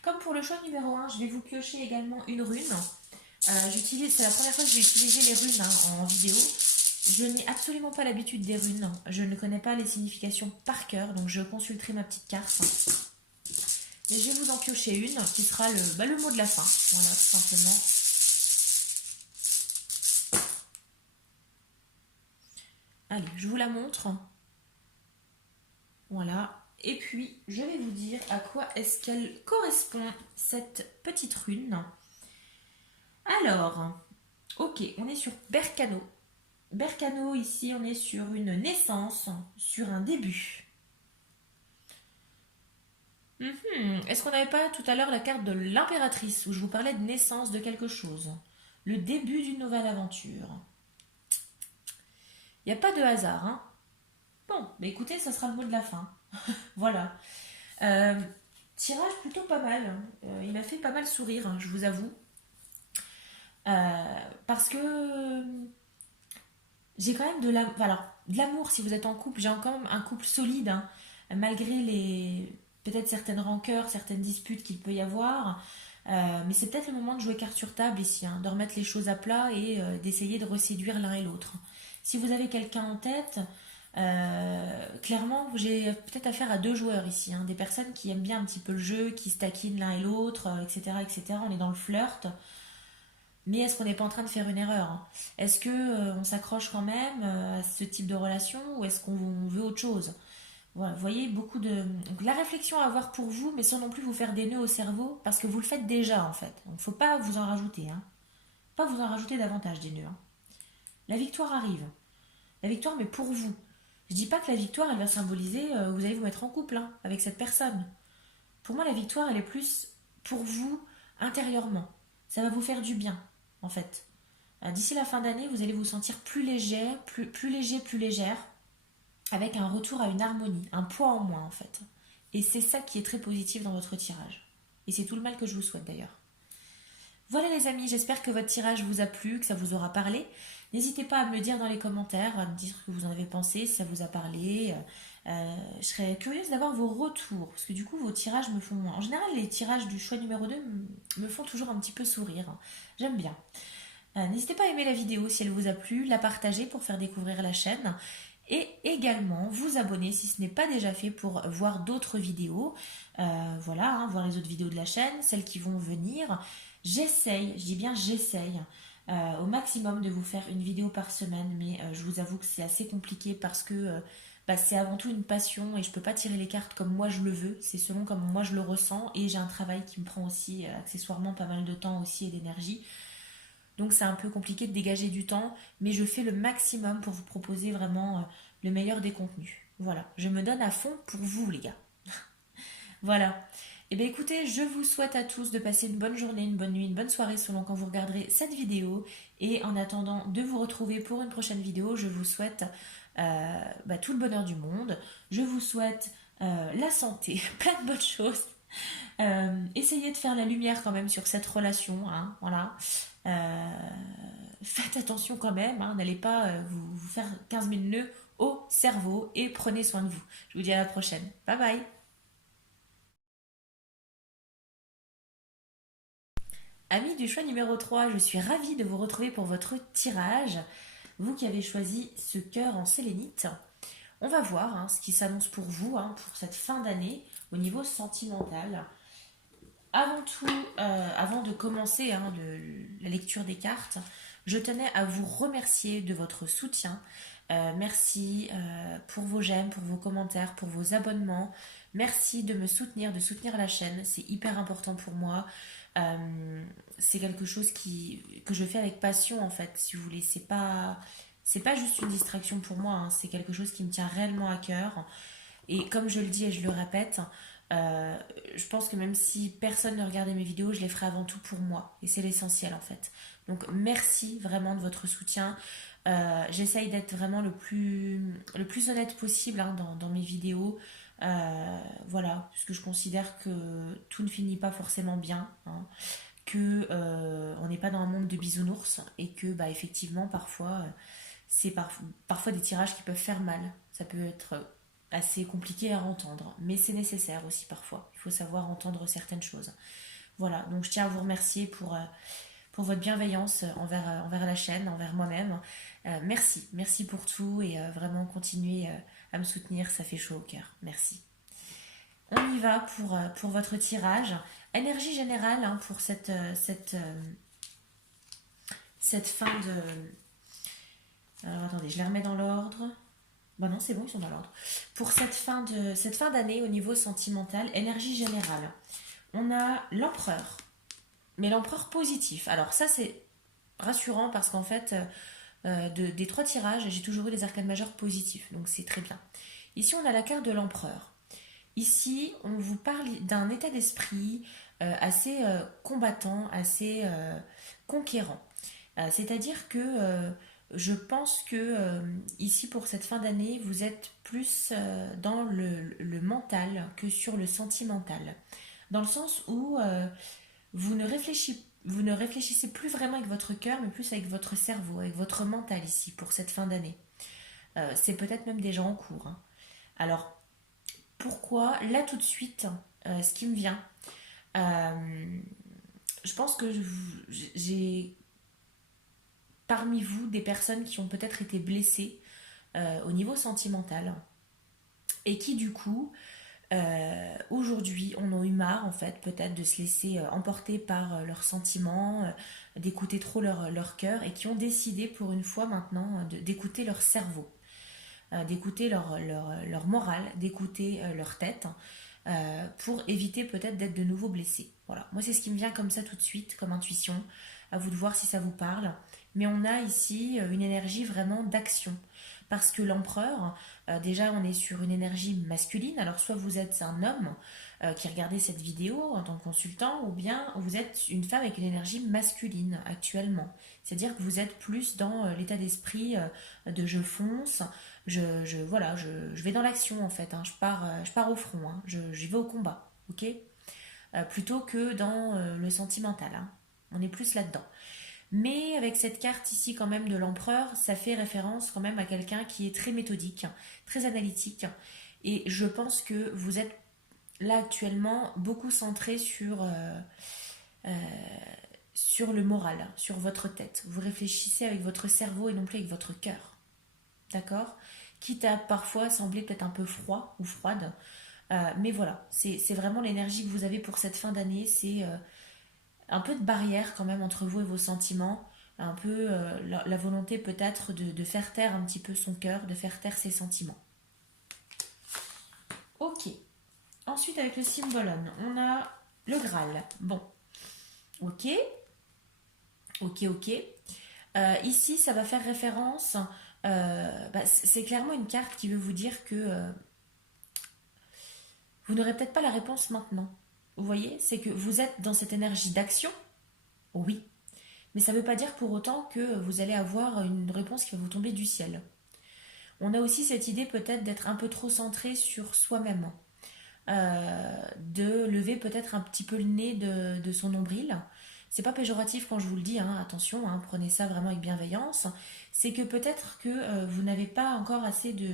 Comme pour le choix numéro 1, je vais vous piocher également une rune. C'est la première fois que j'ai utilisé les runes, hein, en vidéo. Je n'ai absolument pas l'habitude des runes. Je ne connais pas les significations par cœur, donc je consulterai ma petite carte. Et je vais vous en piocher une qui sera le mot de la fin. Voilà, tout simplement. Allez, je vous la montre. Voilà. Et puis, je vais vous dire à quoi est-ce qu'elle correspond, cette petite rune. Alors, ok, on est sur Berkano. Berkano, ici, on est sur une naissance, sur un début. Est-ce qu'on n'avait pas tout à l'heure la carte de l'impératrice, où je vous parlais de naissance de quelque chose? Le début d'une nouvelle aventure. Il n'y a pas de hasard, hein? Bon, mais écoutez, ça sera le mot de la fin. Voilà. Euh, Tirage plutôt pas mal, hein. Il m'a fait pas mal sourire, hein, je vous avoue. Parce que j'ai quand même de l'amour si vous êtes en couple. J'ai quand même un couple solide, hein, malgré peut-être certaines rancœurs, certaines disputes qu'il peut y avoir. Mais c'est peut-être le moment de jouer carte sur table ici, hein, de remettre les choses à plat et d'essayer de reséduire l'un et l'autre. Si vous avez quelqu'un en tête, clairement, j'ai peut-être affaire à deux joueurs ici, hein, des personnes qui aiment bien un petit peu le jeu, qui se taquinent l'un et l'autre, etc., etc. On est dans le flirt. Mais est-ce qu'on n'est pas en train de faire une erreur, hein? Est-ce que on s'accroche quand même à ce type de relation ou est-ce qu'on veut autre chose? Voilà, vous voyez, donc, la réflexion à avoir pour vous, mais sans non plus vous faire des nœuds au cerveau, parce que vous le faites déjà en fait. Donc faut pas vous en rajouter, hein. Pas vous en rajouter davantage des nœuds, hein. La victoire arrive. La victoire, mais pour vous. Je dis pas que la victoire, elle va symboliser, vous allez vous mettre en couple, hein, avec cette personne. Pour moi, la victoire, elle est plus pour vous intérieurement. Ça va vous faire du bien, en fait. D'ici la fin d'année, vous allez vous sentir plus léger, plus léger, plus légère, avec un retour à une harmonie, un poids en moins, en fait. Et c'est ça qui est très positif dans votre tirage. Et c'est tout le mal que je vous souhaite d'ailleurs. Voilà les amis, j'espère que votre tirage vous a plu, que ça vous aura parlé. N'hésitez pas à me le dire dans les commentaires, à me dire ce que vous en avez pensé, si ça vous a parlé. Je serais curieuse d'avoir vos retours, parce que du coup vos tirages me font... En général, les tirages du choix numéro 2 me font toujours un petit peu sourire. J'aime bien. N'hésitez pas à aimer la vidéo si elle vous a plu, la partager pour faire découvrir la chaîne. Et également vous abonner si ce n'est pas déjà fait pour voir d'autres vidéos. Voilà, hein, voir les autres vidéos de la chaîne, celles qui vont venir. J'essaye, je dis bien j'essaye, au maximum de vous faire une vidéo par semaine, mais je vous avoue que c'est assez compliqué parce que c'est avant tout une passion et je peux pas tirer les cartes comme moi je le veux, c'est selon comme moi je le ressens et j'ai un travail qui me prend aussi accessoirement pas mal de temps aussi et d'énergie. Donc c'est un peu compliqué de dégager du temps, mais je fais le maximum pour vous proposer vraiment le meilleur des contenus. Voilà, je me donne à fond pour vous les gars. Voilà. Eh bien écoutez, je vous souhaite à tous de passer une bonne journée, une bonne nuit, une bonne soirée selon quand vous regarderez cette vidéo. Et en attendant de vous retrouver pour une prochaine vidéo, je vous souhaite tout le bonheur du monde. Je vous souhaite la santé, plein de bonnes choses. Essayez de faire la lumière quand même sur cette relation, hein, voilà. Faites attention quand même, hein, n'allez pas vous faire 15 000 nœuds au cerveau et prenez soin de vous. Je vous dis à la prochaine. Bye bye. Amis du choix numéro 3, je suis ravie de vous retrouver pour votre tirage. Vous qui avez choisi ce cœur en sélénite. on va voir ce qui s'annonce pour vous, pour cette fin d'année au niveau sentimental. Avant tout, avant de commencer la lecture des cartes, je tenais à vous remercier de votre soutien. Merci pour vos j'aime, pour vos commentaires, pour vos abonnements. Merci de me soutenir, de soutenir la chaîne. C'est hyper important pour moi. C'est quelque chose que je fais avec passion en fait, si vous voulez. C'est pas juste une distraction pour moi, c'est quelque chose qui me tient réellement à cœur. Et comme je le dis et je le répète, euh, je pense que même si personne ne regardait mes vidéos, je les ferai avant tout pour moi. Et c'est l'essentiel en fait. Donc merci vraiment de votre soutien. J'essaye d'être vraiment le plus honnête possible dans mes vidéos. Voilà, parce que je considère que tout ne finit pas forcément bien. Que on n'est pas dans un monde de bisounours et que bah, effectivement parfois c'est parfois des tirages qui peuvent faire mal. Ça peut être assez compliqué à entendre, mais c'est nécessaire aussi parfois. Il faut savoir entendre certaines choses. Voilà, donc je tiens à vous remercier pour votre bienveillance envers la chaîne, envers moi-même. Merci, merci pour tout et vraiment continuez à me soutenir, ça fait chaud au cœur. Merci. On y va pour votre tirage. Énergie générale pour cette fin de... Alors attendez, je les remets dans l'ordre. Bah non, c'est bon, ils sont dans l'ordre. Pour cette fin d'année au niveau sentimental, énergie générale, on a l'empereur, mais l'empereur positif. Alors ça, c'est rassurant parce qu'en fait, des trois tirages, j'ai toujours eu des arcanes majeures positifs, donc c'est très bien. Ici, on a la carte de l'empereur. Ici, on vous parle d'un état d'esprit assez combattant, assez conquérant. C'est-à-dire que je pense que ici, pour cette fin d'année, vous êtes plus dans le mental que sur le sentimental. Dans le sens où vous ne réfléchissez plus vraiment avec votre cœur, mais plus avec votre cerveau, avec votre mental ici, pour cette fin d'année. C'est peut-être même déjà en cours. Alors, pourquoi là tout de suite, ce qui me vient, euh, je pense que j'ai parmi vous des personnes qui ont peut-être été blessées au niveau sentimental et qui du coup aujourd'hui on a eu marre en fait peut-être de se laisser emporter par leurs sentiments, d'écouter trop leur cœur et qui ont décidé pour une fois maintenant d'écouter leur cerveau, d'écouter leur morale, d'écouter leur tête pour éviter peut-être d'être de nouveau blessés. Voilà, moi c'est ce qui me vient comme ça tout de suite, comme intuition, à vous de voir si ça vous parle. Mais on a ici une énergie vraiment d'action. Parce que l'empereur, déjà on est sur une énergie masculine, alors soit vous êtes un homme qui regardez cette vidéo en tant que consultant, ou bien vous êtes une femme avec une énergie masculine actuellement. C'est-à-dire que vous êtes plus dans l'état d'esprit de je fonce, voilà, je vais dans l'action en fait, je pars au front, je vais au combat, ok. Plutôt que dans le sentimental, on est plus là-dedans. Mais avec cette carte ici quand même de l'empereur, ça fait référence quand même à quelqu'un qui est très méthodique, très analytique. Et je pense que vous êtes là actuellement beaucoup centré euh, sur le moral, sur votre tête. Vous réfléchissez avec votre cerveau et non plus avec votre cœur. D'accord. Quitte à parfois sembler peut-être un peu froid ou froide. Mais voilà, c'est vraiment l'énergie que vous avez pour cette fin d'année. C'est un peu de barrière quand même entre vous et vos sentiments. Un peu la volonté peut-être de faire taire un petit peu son cœur, de faire taire ses sentiments. Ok. Ensuite, avec le Symbolon, on a le Graal. Bon. Ok. Ok, ok. Ici, ça va faire référence. C'est clairement une carte qui veut vous dire que vous n'aurez peut-être pas la réponse maintenant. Vous voyez, c'est que vous êtes dans cette énergie d'action, oui, mais ça ne veut pas dire pour autant que vous allez avoir une réponse qui va vous tomber du ciel. On a aussi cette idée peut-être d'être un peu trop centré sur soi-même, de lever peut-être un petit peu le nez de son nombril. C'est pas péjoratif quand je vous le dis, attention, prenez ça vraiment avec bienveillance. C'est que peut-être que vous n'avez pas encore assez de...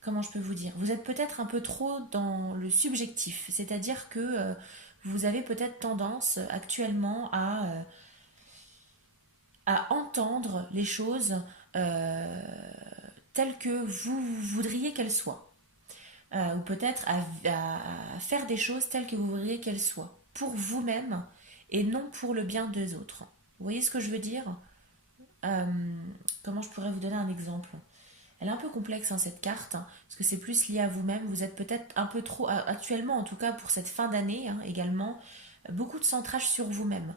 Comment je peux vous dire? Vous êtes peut-être un peu trop dans le subjectif, c'est-à-dire que vous avez peut-être tendance actuellement à entendre les choses telle que vous voudriez qu'elle soit. Ou peut-être à faire des choses telles que vous voudriez qu'elles soient, pour vous-même et non pour le bien des autres. Vous voyez ce que je veux dire? Euh, Comment je pourrais vous donner un exemple? Elle est un peu complexe hein, cette carte, hein, parce que c'est plus lié à vous-même. Vous êtes peut-être un peu trop, actuellement en tout cas pour cette fin d'année hein, également, beaucoup de centrage sur vous-même.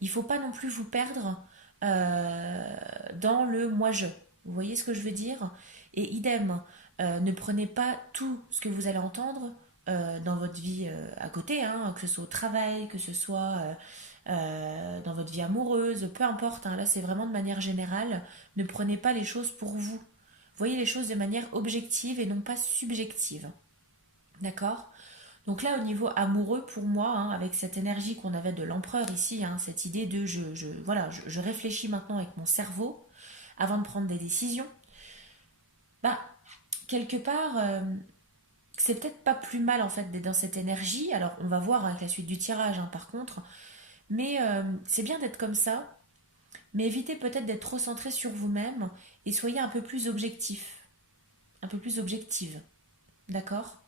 Il ne faut pas non plus vous perdre dans le moi-je. Vous voyez ce que je veux dire? Et idem, ne prenez pas tout ce que vous allez entendre dans votre vie à côté, hein, que ce soit au travail, que ce soit dans votre vie amoureuse, peu importe. Hein, là, c'est vraiment de manière générale. Ne prenez pas les choses pour vous. Voyez les choses de manière objective et non pas subjective. D'accord? Donc là, au niveau amoureux, pour moi, hein, avec cette énergie qu'on avait de l'empereur ici, hein, cette idée de voilà, je réfléchis maintenant avec mon cerveau avant de prendre des décisions, bah, quelque part, c'est peut-être pas plus mal en fait d'être dans cette énergie. Alors, on va voir avec la suite du tirage, hein, par contre, mais c'est bien d'être comme ça, mais évitez peut-être d'être trop centré sur vous-même et soyez un peu plus objectif, un peu plus objective. D'accord?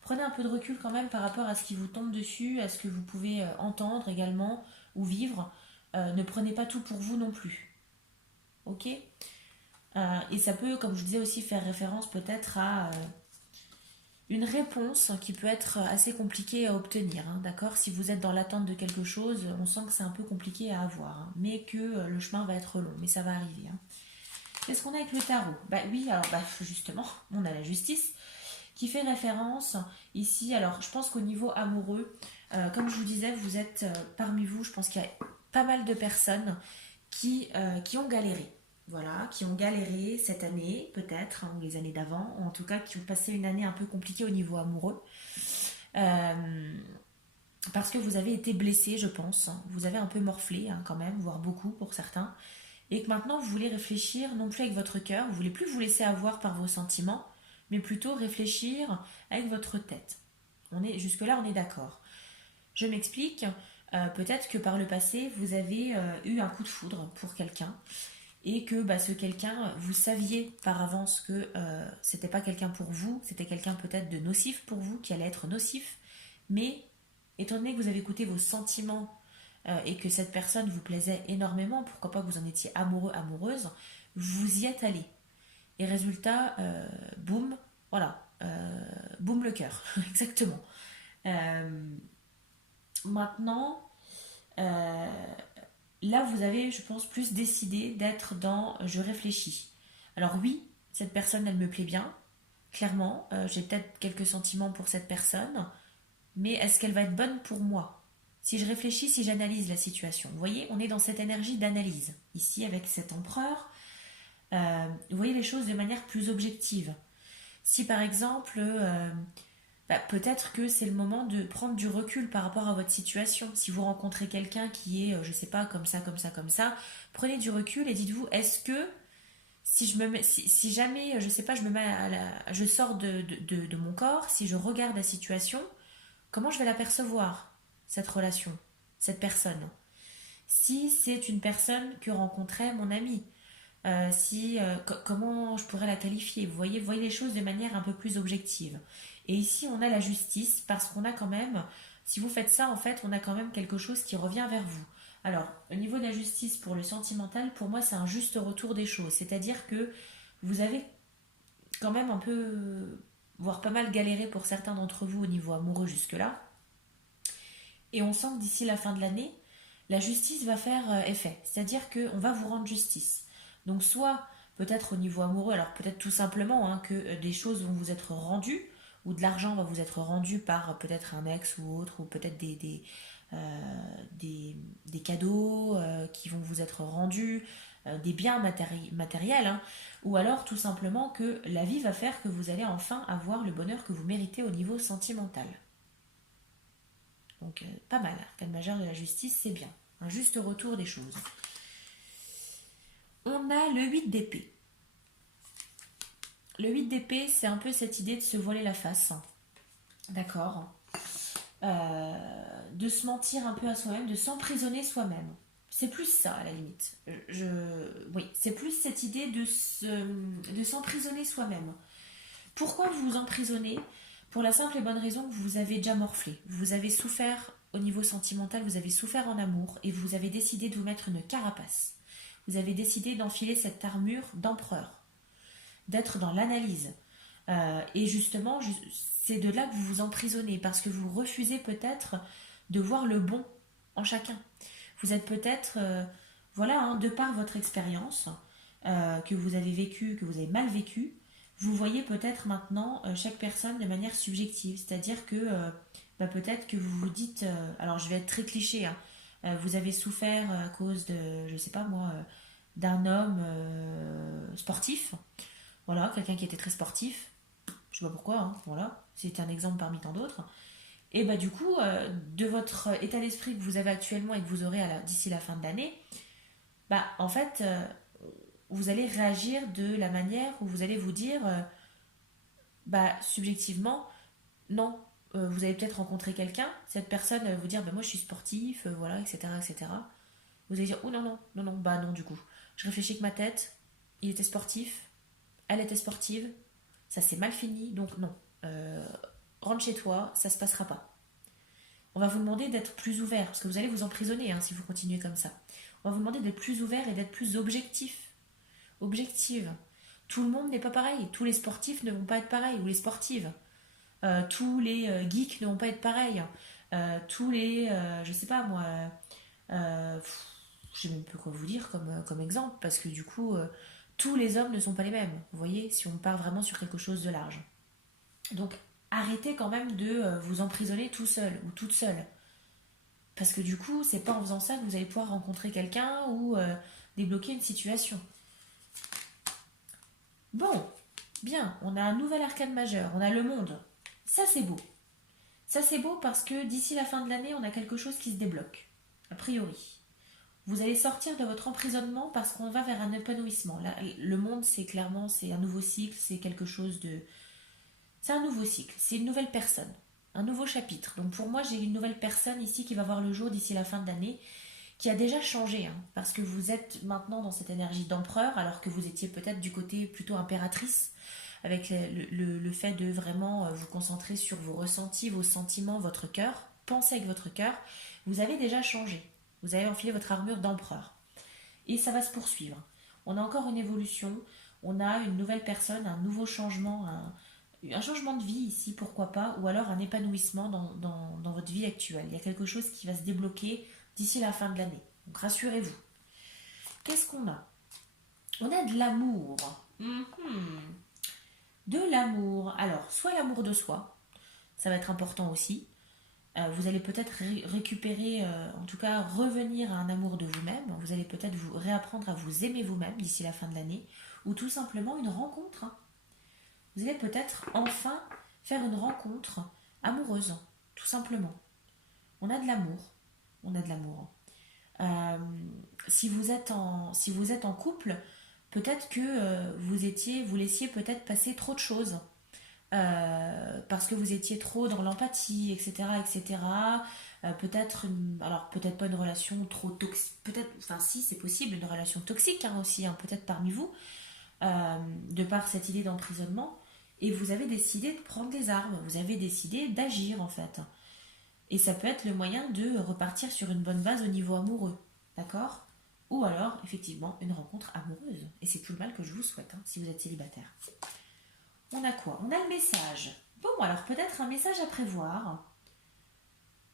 Prenez un peu de recul quand même par rapport à ce qui vous tombe dessus, à ce que vous pouvez entendre également ou vivre. Ne prenez pas tout pour vous non plus. Ok? Et ça peut, comme je vous disais aussi, faire référence peut-être à une réponse qui peut être assez compliquée à obtenir. Hein, d'accord? Si vous êtes dans l'attente de quelque chose, on sent que c'est un peu compliqué à avoir. Hein, mais que le chemin va être long. Mais ça va arriver. Hein. Qu'est-ce qu'on a avec le tarot? Bah oui, alors bah, justement, on a la justice qui fait référence ici. Alors, je pense qu'au niveau amoureux, comme je vous disais, vous êtes parmi vous, je pense qu'il y a pas mal de personnes qui ont galéré. Voilà, qui ont galéré cette année, peut-être, hein, ou les années d'avant, ou en tout cas qui ont passé une année un peu compliquée au niveau amoureux. Parce que vous avez été blessé, je pense. Vous avez un peu morflé, hein, quand même, voire beaucoup pour certains. Et que maintenant, vous voulez réfléchir non plus avec votre cœur, vous voulez plus vous laisser avoir par vos sentiments, mais plutôt réfléchir avec votre tête. Jusque-là, on est d'accord. Je m'explique. Peut-être que par le passé, vous avez eu un coup de foudre pour quelqu'un et que ce quelqu'un, vous saviez par avance que c'était pas quelqu'un pour vous, c'était quelqu'un peut-être de nocif pour vous, qui allait être nocif, mais étant donné que vous avez écouté vos sentiments et que cette personne vous plaisait énormément, pourquoi pas que vous en étiez amoureux, amoureuse, vous y êtes allé. Et résultat, boum, voilà, boum le cœur, exactement. Euh, Maintenant, euh, là, vous avez, je pense, plus décidé d'être dans je réfléchis. Alors oui, cette personne, elle me plaît bien, clairement. J'ai peut-être quelques sentiments pour cette personne, mais est-ce qu'elle va être bonne pour moi? Si je réfléchis, si j'analyse la situation. Vous voyez, on est dans cette énergie d'analyse. Ici, avec cet empereur, vous voyez les choses de manière plus objective. Si par exemple, peut-être que c'est le moment de prendre du recul par rapport à votre situation. Si vous rencontrez quelqu'un qui est, je sais pas, comme ça, comme ça, comme ça, prenez du recul et dites-vous, est-ce que si je me mets, si jamais, je sais pas, je me mets je sors de mon corps, si je regarde la situation, comment je vais l'apercevoir, cette relation, cette personne? Si c'est une personne que rencontrait mon ami, si, comment je pourrais la qualifier? Vous voyez les choses de manière un peu plus objective. Et ici, on a la justice parce qu'on a quand même, si vous faites ça, en fait, on a quand même quelque chose qui revient vers vous. Alors, au niveau de la justice pour le sentimental, pour moi, c'est un juste retour des choses. C'est-à-dire que vous avez quand même un peu, voire pas mal galéré pour certains d'entre vous au niveau amoureux jusque-là. Et on sent que d'ici la fin de l'année, la justice va faire effet. C'est-à-dire qu'on va vous rendre justice. Donc soit peut-être au niveau amoureux, alors peut-être tout simplement hein, que des choses vont vous être rendues, ou de l'argent va vous être rendu par peut-être un ex ou autre, ou peut-être des cadeaux qui vont vous être rendus, des biens matériels, hein, ou alors tout simplement que la vie va faire que vous allez enfin avoir le bonheur que vous méritez au niveau sentimental. Donc pas mal, arcane majeure de la justice, c'est bien. Un juste retour des choses. On a le 8 d'épée. Le 8 d'épée, c'est un peu cette idée de se voiler la face. D'accord. De se mentir un peu à soi-même, de s'emprisonner soi-même. C'est plus ça, à la limite. Oui, c'est plus cette idée de s'emprisonner soi-même. Pourquoi vous vous emprisonnez? Pour la simple et bonne raison que vous avez déjà morflé. Vous avez souffert au niveau sentimental, vous avez souffert en amour et vous avez décidé de vous mettre une carapace. Vous avez décidé d'enfiler cette armure d'empereur, d'être dans l'analyse. Et justement, c'est de là que vous vous emprisonnez parce que vous refusez peut-être de voir le bon en chacun. Vous êtes peut-être, voilà, hein, de par votre expérience que vous avez vécue, que vous avez mal vécue, vous voyez peut-être maintenant chaque personne de manière subjective. C'est-à-dire que bah, peut-être que vous vous dites, alors je vais être très cliché, hein, vous avez souffert à cause de, je sais pas moi, d'un homme sportif, voilà, quelqu'un qui était très sportif, je sais pas pourquoi, hein, voilà, c'est un exemple parmi tant d'autres. Et bah du coup, de votre état d'esprit que vous avez actuellement et que vous aurez d'ici la fin de l'année, bah en fait, vous allez réagir de la manière où vous allez vous dire, bah subjectivement, non. Vous allez peut-être rencontrer quelqu'un, cette personne va vous dire, bah moi je suis sportif, voilà, etc., etc. Vous allez dire, oh non, non, non, non, bah non du coup. Je réfléchis que ma tête, il était sportif, elle était sportive, ça s'est mal fini, donc non. Euh, Rentre chez toi, ça se passera pas. On va vous demander d'être plus ouvert, parce que vous allez vous emprisonner hein, si vous continuez comme ça. On va vous demander d'être plus ouvert et d'être plus objectif. Objective. Tout le monde n'est pas pareil. Tous les sportifs ne vont pas être pareils, ou les sportives. Tous les geeks ne vont pas être pareils. Tous les, je sais pas moi, je sais même plus quoi vous dire comme exemple, parce que du coup, tous les hommes ne sont pas les mêmes. Vous voyez, si on part vraiment sur quelque chose de large. Donc, arrêtez quand même de vous emprisonner tout seul ou toute seule. Parce que du coup, c'est pas en faisant ça que vous allez pouvoir rencontrer quelqu'un ou débloquer une situation. Bon, bien, on a un nouvel arcane majeur, on a le monde. Ça c'est beau. Ça c'est beau parce que d'ici la fin de l'année, on a quelque chose qui se débloque. A priori. Vous allez sortir de votre emprisonnement parce qu'on va vers un épanouissement. Là, le monde, c'est clairement, c'est un nouveau cycle, c'est quelque chose de... C'est un nouveau cycle, c'est une nouvelle personne, un nouveau chapitre. Donc pour moi, j'ai une nouvelle personne ici qui va voir le jour d'ici la fin de l'année, qui a déjà changé, hein, parce que vous êtes maintenant dans cette énergie d'empereur, alors que vous étiez peut-être du côté plutôt impératrice, avec le fait de vraiment vous concentrer sur vos ressentis, vos sentiments, votre cœur, pensez avec votre cœur, vous avez déjà changé. Vous avez enfilé votre armure d'empereur. Et ça va se poursuivre. On a encore une évolution, on a une nouvelle personne, un nouveau changement, un changement de vie ici, pourquoi pas, ou alors un épanouissement dans votre vie actuelle. Il y a quelque chose qui va se débloquer d'ici la fin de l'année. Donc rassurez-vous. Qu'est-ce qu'on a? On a de l'amour. De l'amour. Alors, soit l'amour de soi, ça va être important aussi. Vous allez peut-être récupérer, en tout cas revenir à un amour de vous-même. Vous allez peut-être vous réapprendre à vous aimer vous-même d'ici la fin de l'année. Ou tout simplement une rencontre, hein. Vous allez peut-être enfin faire une rencontre amoureuse, tout simplement. On a de l'amour. On a de l'amour. Euh, si vous êtes en couple, peut-être que vous laissiez peut-être passer trop de choses. Parce que vous étiez trop dans l'empathie, etc., etc. Peut-être, alors peut-être pas une relation trop toxique, peut-être, enfin si c'est possible, une relation toxique hein, aussi, hein, peut-être parmi vous, de par cette idée d'emprisonnement, et vous avez décidé de prendre les armes, vous avez décidé d'agir en fait. Et ça peut être le moyen de repartir sur une bonne base au niveau amoureux, d'accord? Ou alors, effectivement, une rencontre amoureuse. Et c'est tout le mal que je vous souhaite, hein, si vous êtes célibataire. On a quoi? On a le message. Bon, alors peut-être un message à prévoir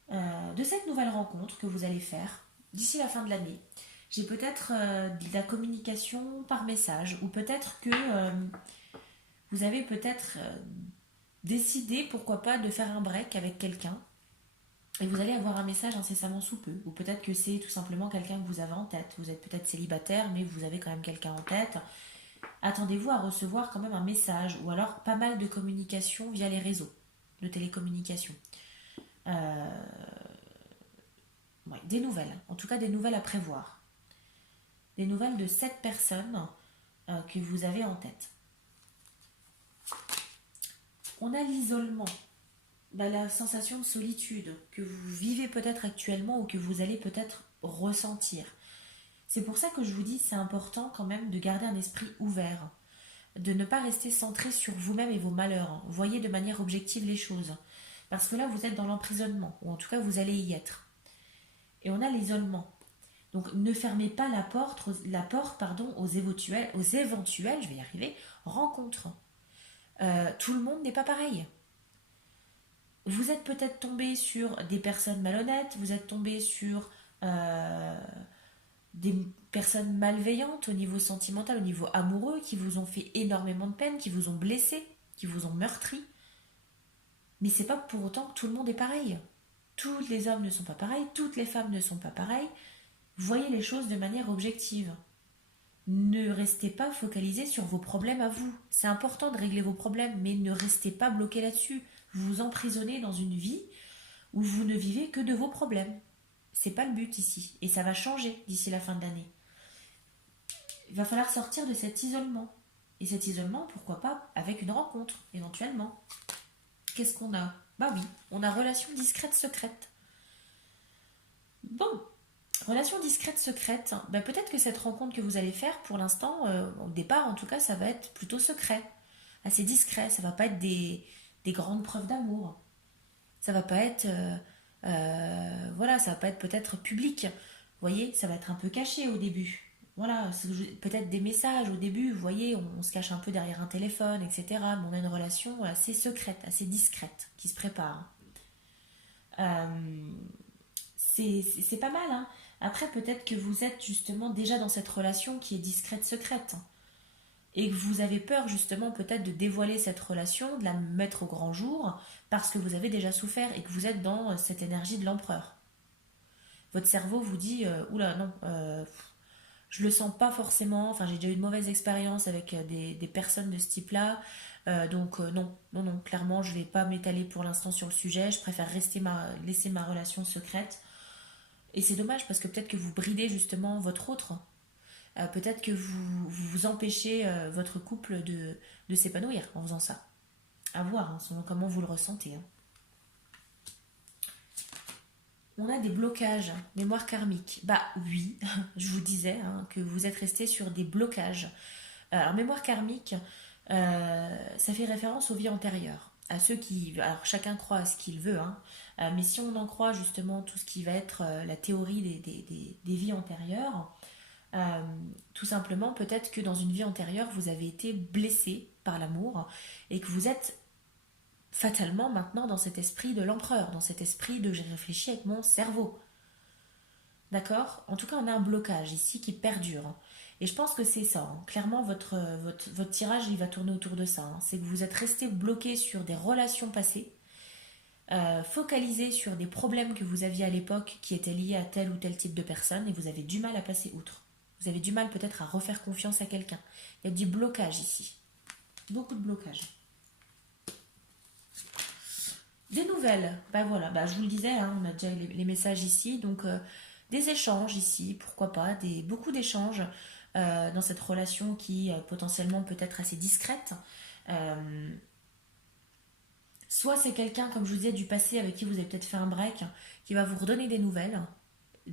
de cette nouvelle rencontre que vous allez faire d'ici la fin de l'année. J'ai peut-être de la communication par message, ou peut-être que vous avez peut-être décidé, pourquoi pas, de faire un break avec quelqu'un, et vous allez avoir un message incessamment sous peu. Ou peut-être que c'est tout simplement quelqu'un que vous avez en tête. Vous êtes peut-être célibataire, mais vous avez quand même quelqu'un en tête. Attendez-vous à recevoir quand même un message, ou alors pas mal de communication via les réseaux de télécommunication. Euh, ouais, des nouvelles, en tout cas des nouvelles à prévoir. Des nouvelles de cette personne que vous avez en tête. On a l'isolement, la sensation de solitude que vous vivez peut-être actuellement ou que vous allez peut-être ressentir. C'est pour ça que je vous dis, c'est important quand même de garder un esprit ouvert, de ne pas rester centré sur vous-même et vos malheurs. Voyez de manière objective les choses. Parce que là, vous êtes dans l'emprisonnement, ou en tout cas, vous allez y être. Et on a l'isolement. Donc, ne fermez pas la porte, aux éventuelles, je vais y arriver, rencontres. Tout le monde n'est pas pareil. Vous êtes peut-être tombé sur des personnes malhonnêtes, vous êtes tombé sur euh, des personnes malveillantes au niveau sentimental, au niveau amoureux, qui vous ont fait énormément de peine, qui vous ont blessé, qui vous ont meurtri. Mais c'est pas pour autant que tout le monde est pareil. Tous les hommes ne sont pas pareils, toutes les femmes ne sont pas pareilles. Voyez les choses de manière objective. Ne restez pas focalisé sur vos problèmes à vous. C'est important de régler vos problèmes, mais ne restez pas bloqué là-dessus. Vous vous emprisonnez dans une vie où vous ne vivez que de vos problèmes. C'est pas le but ici. Et ça va changer d'ici la fin de l'année. Il va falloir sortir de cet isolement. Et cet isolement, pourquoi pas, avec une rencontre, éventuellement. Qu'est-ce qu'on a? Bah oui, on a relation discrète secrète. Bon, relation discrète secrète, bah peut-être que cette rencontre que vous allez faire, pour l'instant, au départ en tout cas, ça va être plutôt secret, assez discret, ça va pas être des grandes preuves d'amour. Ça va pas être, voilà, ça va pas être peut-être public. Vous voyez, ça va être un peu caché au début. Voilà, peut-être des messages au début, vous voyez, on se cache un peu derrière un téléphone, etc. Mais on a une relation assez secrète, assez discrète, qui se prépare. Euh, c'est pas mal, hein. Après, peut-être que vous êtes justement déjà dans cette relation qui est discrète, secrète. Et que vous avez peur justement peut-être de dévoiler cette relation, de la mettre au grand jour, parce que vous avez déjà souffert et que vous êtes dans cette énergie de l'empereur. Votre cerveau vous dit, oula, non, je le sens pas forcément, enfin j'ai déjà eu de mauvaises expériences avec des personnes de ce type-là, donc non, non, non, clairement je vais pas m'étaler pour l'instant sur le sujet, je préfère laisser ma relation secrète. Et c'est dommage parce que peut-être que vous bridez justement votre autre. Peut-être que vous empêchez votre couple de s'épanouir en faisant ça. À voir, hein, selon comment vous le ressentez, hein. On a des blocages, mémoire karmique. Bah oui, je vous disais hein, que vous êtes resté sur des blocages. Alors mémoire karmique, ça fait référence aux vies antérieures. À ceux qui, alors chacun croit à ce qu'il veut, hein, mais si on en croit justement tout ce qui va être la théorie des vies antérieures, euh, tout simplement, peut-être que dans une vie antérieure, vous avez été blessé par l'amour et que vous êtes fatalement maintenant dans cet esprit de l'empereur, dans cet esprit de j'ai réfléchi avec mon cerveau. D'accord? En tout cas, on a un blocage ici qui perdure. Et je pense que c'est ça, hein. Clairement, votre tirage, il va tourner autour de ça, hein. C'est que vous êtes resté bloqué sur des relations passées, focalisé sur des problèmes que vous aviez à l'époque qui étaient liés à tel ou tel type de personne et vous avez du mal à passer outre. Vous avez du mal peut-être à refaire confiance à quelqu'un. Il y a du blocage ici. Beaucoup de blocage. Des nouvelles. Bah voilà, bah, je vous le disais, hein, on a déjà les messages ici. Donc des échanges ici, pourquoi pas. Beaucoup d'échanges dans cette relation qui potentiellement peut être assez discrète. Euh, Soit c'est quelqu'un, comme je vous disais, du passé avec qui vous avez peut-être fait un break, qui va vous redonner des nouvelles,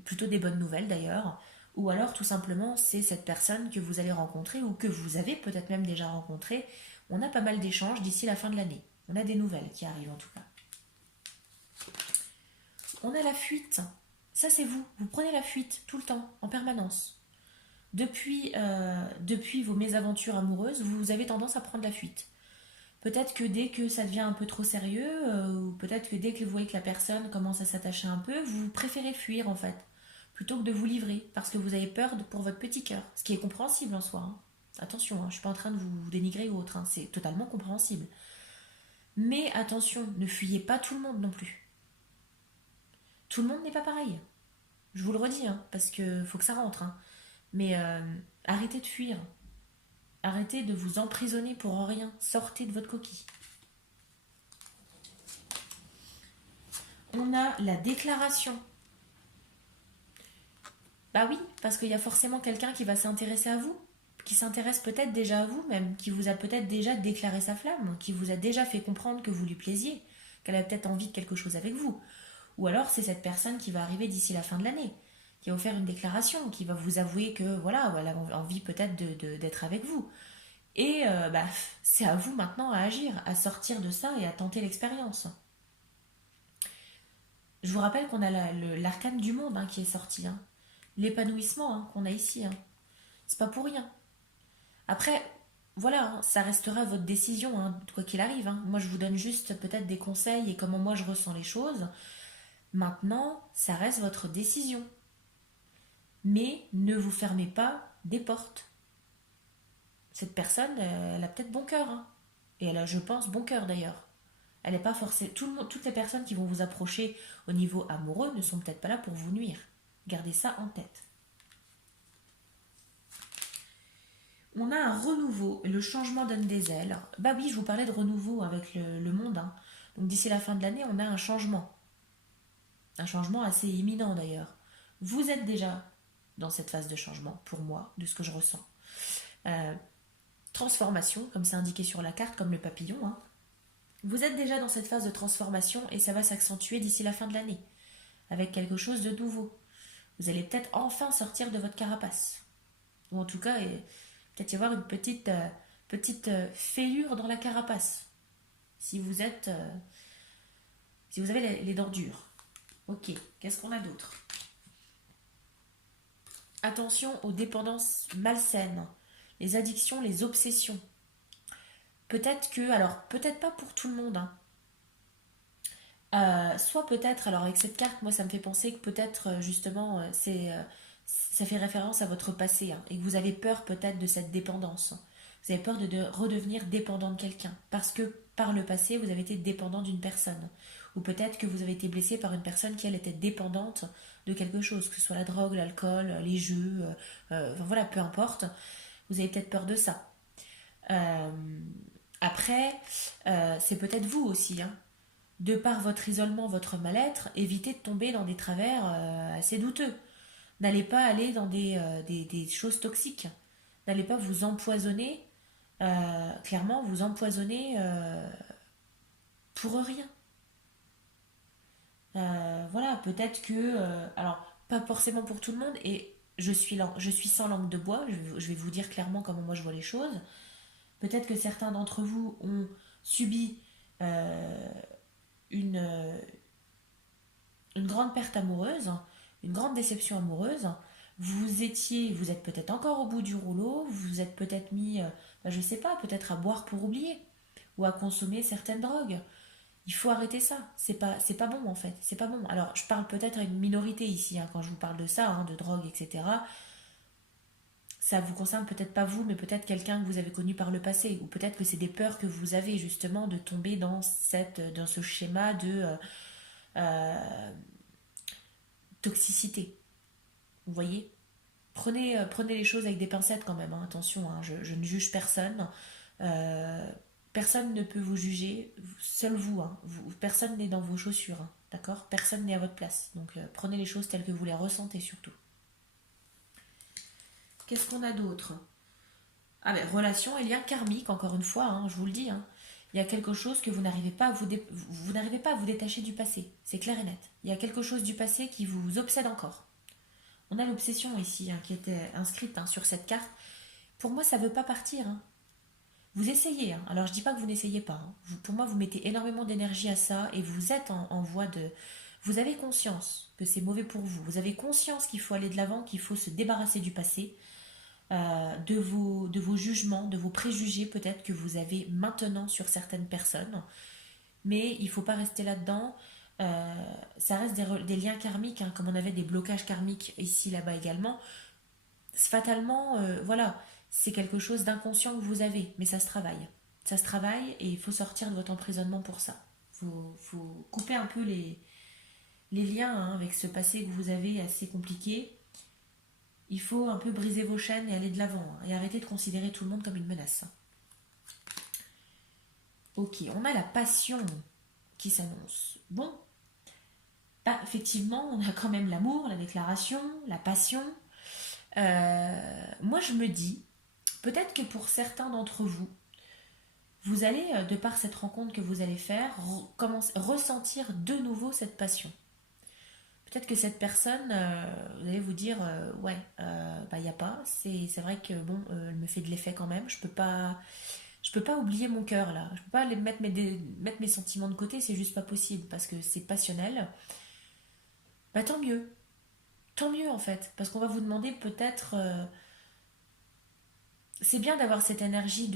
plutôt des bonnes nouvelles d'ailleurs, ou alors tout simplement c'est cette personne que vous allez rencontrer ou que vous avez peut-être même déjà rencontré. On a pas mal d'échanges d'ici la fin de l'année. On a des nouvelles qui arrivent en tout cas. On a la fuite. Ça c'est vous. Vous prenez la fuite tout le temps, en permanence. Depuis vos mésaventures amoureuses, vous avez tendance à prendre la fuite. Peut-être que dès que ça devient un peu trop sérieux, ou peut-être que dès que vous voyez que la personne commence à s'attacher un peu, vous préférez fuir en fait, plutôt que de vous livrer, parce que vous avez peur pour votre petit cœur, ce qui est compréhensible en soi, hein. Attention, hein, je ne suis pas en train de vous dénigrer ou autre, hein, c'est totalement compréhensible. Mais attention, ne fuyez pas tout le monde non plus. Tout le monde n'est pas pareil. Je vous le redis, hein, parce que faut que ça rentre, hein. Mais arrêtez de fuir. Arrêtez de vous emprisonner pour rien. Sortez de votre coquille. On a la déclaration. Bah oui, parce qu'il y a forcément quelqu'un qui va s'intéresser à vous, qui s'intéresse peut-être déjà à vous même, qui vous a peut-être déjà déclaré sa flamme, qui vous a déjà fait comprendre que vous lui plaisiez, qu'elle a peut-être envie de quelque chose avec vous. Ou alors c'est cette personne qui va arriver d'ici la fin de l'année, qui qui va vous faire une déclaration, qui va vous avouer que voilà, elle a envie peut-être d'être avec vous. Et c'est à vous maintenant à agir, à sortir de ça et à tenter l'expérience. Je vous rappelle qu'on a l'arcane du monde qui est sorti, hein. L'épanouissement qu'on a ici. C'est pas pour rien. Après, voilà, ça restera votre décision, quoi qu'il arrive. Moi, je vous donne juste peut-être des conseils et comment moi je ressens les choses. Maintenant, ça reste votre décision. Mais ne vous fermez pas des portes. Cette personne, elle a peut-être bon cœur. Et elle a, je pense, bon cœur d'ailleurs. Elle n'est pas forcée. Toutes les personnes qui vont vous approcher au niveau amoureux ne sont peut-être pas là pour vous nuire. Gardez ça en tête. On a un renouveau, le changement donne des ailes. Bah oui, je vous parlais de renouveau avec le monde. Donc d'ici la fin de l'année, on a un changement. Un changement assez imminent d'ailleurs. Vous êtes déjà dans cette phase de changement, pour moi, de ce que je ressens. Transformation, comme c'est indiqué sur la carte, comme le papillon. Vous êtes déjà dans cette phase de transformation et ça va s'accentuer d'ici la fin de l'année, avec quelque chose de nouveau. Vous allez peut-être enfin sortir de votre carapace. Ou en tout cas, peut-être y avoir une petite fêlure dans la carapace. Si vous avez les dents dures. Ok, qu'est-ce qu'on a d'autre? Attention aux dépendances malsaines, les addictions, les obsessions. Peut-être pas pour tout le monde. Soit peut-être, alors avec cette carte, moi ça me fait penser que peut-être justement ça fait référence à votre passé et que vous avez peur peut-être de cette dépendance. Vous avez peur de redevenir dépendant de quelqu'un parce que par le passé vous avez été dépendant d'une personne. Ou peut-être que vous avez été blessé par une personne qui elle était dépendante de quelque chose, que ce soit la drogue, l'alcool, les jeux, enfin, voilà, peu importe. Vous avez peut-être peur de ça. Euh, Après, c'est peut-être vous aussi, de par votre isolement, votre mal-être, évitez de tomber dans des travers assez douteux. N'allez pas aller dans des choses toxiques. N'allez pas vous empoisonner, clairement vous empoisonner pour rien. Voilà, peut-être que, alors pas forcément pour tout le monde, et je suis sans langue de bois, je vais vous dire clairement comment moi je vois les choses. Peut-être que certains d'entre vous ont subi euh, une, une grande perte amoureuse, une grande déception amoureuse. Vous êtes peut-être encore au bout du rouleau, vous vous êtes peut-être mis, je sais pas, peut-être à boire pour oublier, ou à consommer certaines drogues. Il faut arrêter ça. C'est pas bon en fait. C'est pas bon. Alors, je parle peut-être à une minorité ici quand je vous parle de ça, de drogue, etc. Ça vous concerne peut-être pas vous, mais peut-être quelqu'un que vous avez connu par le passé, ou peut-être que c'est des peurs que vous avez justement de tomber dans ce schéma de euh, toxicité. Vous voyez? Prenez les choses avec des pincettes quand même, attention, je ne juge personne. Euh, Personne ne peut vous juger, seul vous, personne n'est dans vos chaussures, d'accord? Personne n'est à votre place. Donc prenez les choses telles que vous les ressentez surtout. Qu'est-ce qu'on a d'autre? Ah ben, relation et lien karmique, encore une fois, je vous le dis. Il y a quelque chose que vous n'arrivez pas à vous n'arrivez pas à vous détacher du passé, c'est clair et net. Il y a quelque chose du passé qui vous obsède encore. On a l'obsession ici qui était inscrite sur cette carte. Pour moi, ça ne veut pas partir. Vous essayez. Alors, je ne dis pas que vous n'essayez pas. Pour moi, vous mettez énormément d'énergie à ça et vous êtes en voie de... Vous avez conscience que c'est mauvais pour vous. Vous avez conscience qu'il faut aller de l'avant, qu'il faut se débarrasser du passé, de vos jugements, de vos préjugés peut-être que vous avez maintenant sur certaines personnes. Mais il ne faut pas rester là-dedans. Ça reste des liens karmiques, comme on avait des blocages karmiques ici, là-bas également. Fatalement, voilà, c'est quelque chose d'inconscient que vous avez, mais ça se travaille. Ça se travaille et il faut sortir de votre emprisonnement pour ça. Faut couper un peu les liens avec ce passé que vous avez assez compliqué. Il faut un peu briser vos chaînes et aller de l'avant et arrêter de considérer tout le monde comme une menace. Ok, on a la passion qui s'annonce. Bon, effectivement, on a quand même l'amour, la déclaration, la passion. Moi, je me dis, peut-être que pour certains d'entre vous, vous allez, de par cette rencontre que vous allez faire, ressentir de nouveau cette passion. Peut-être que cette personne, vous allez vous dire, ouais, bah, il n'y a pas. C'est vrai que, bon, elle me fait de l'effet quand même. Je peux pas oublier mon cœur, là. Je peux pas mettre mes sentiments de côté, c'est juste pas possible, parce que c'est passionnel. Bah, tant mieux. Tant mieux, en fait. Parce qu'on va vous demander peut-être... c'est bien d'avoir cette énergie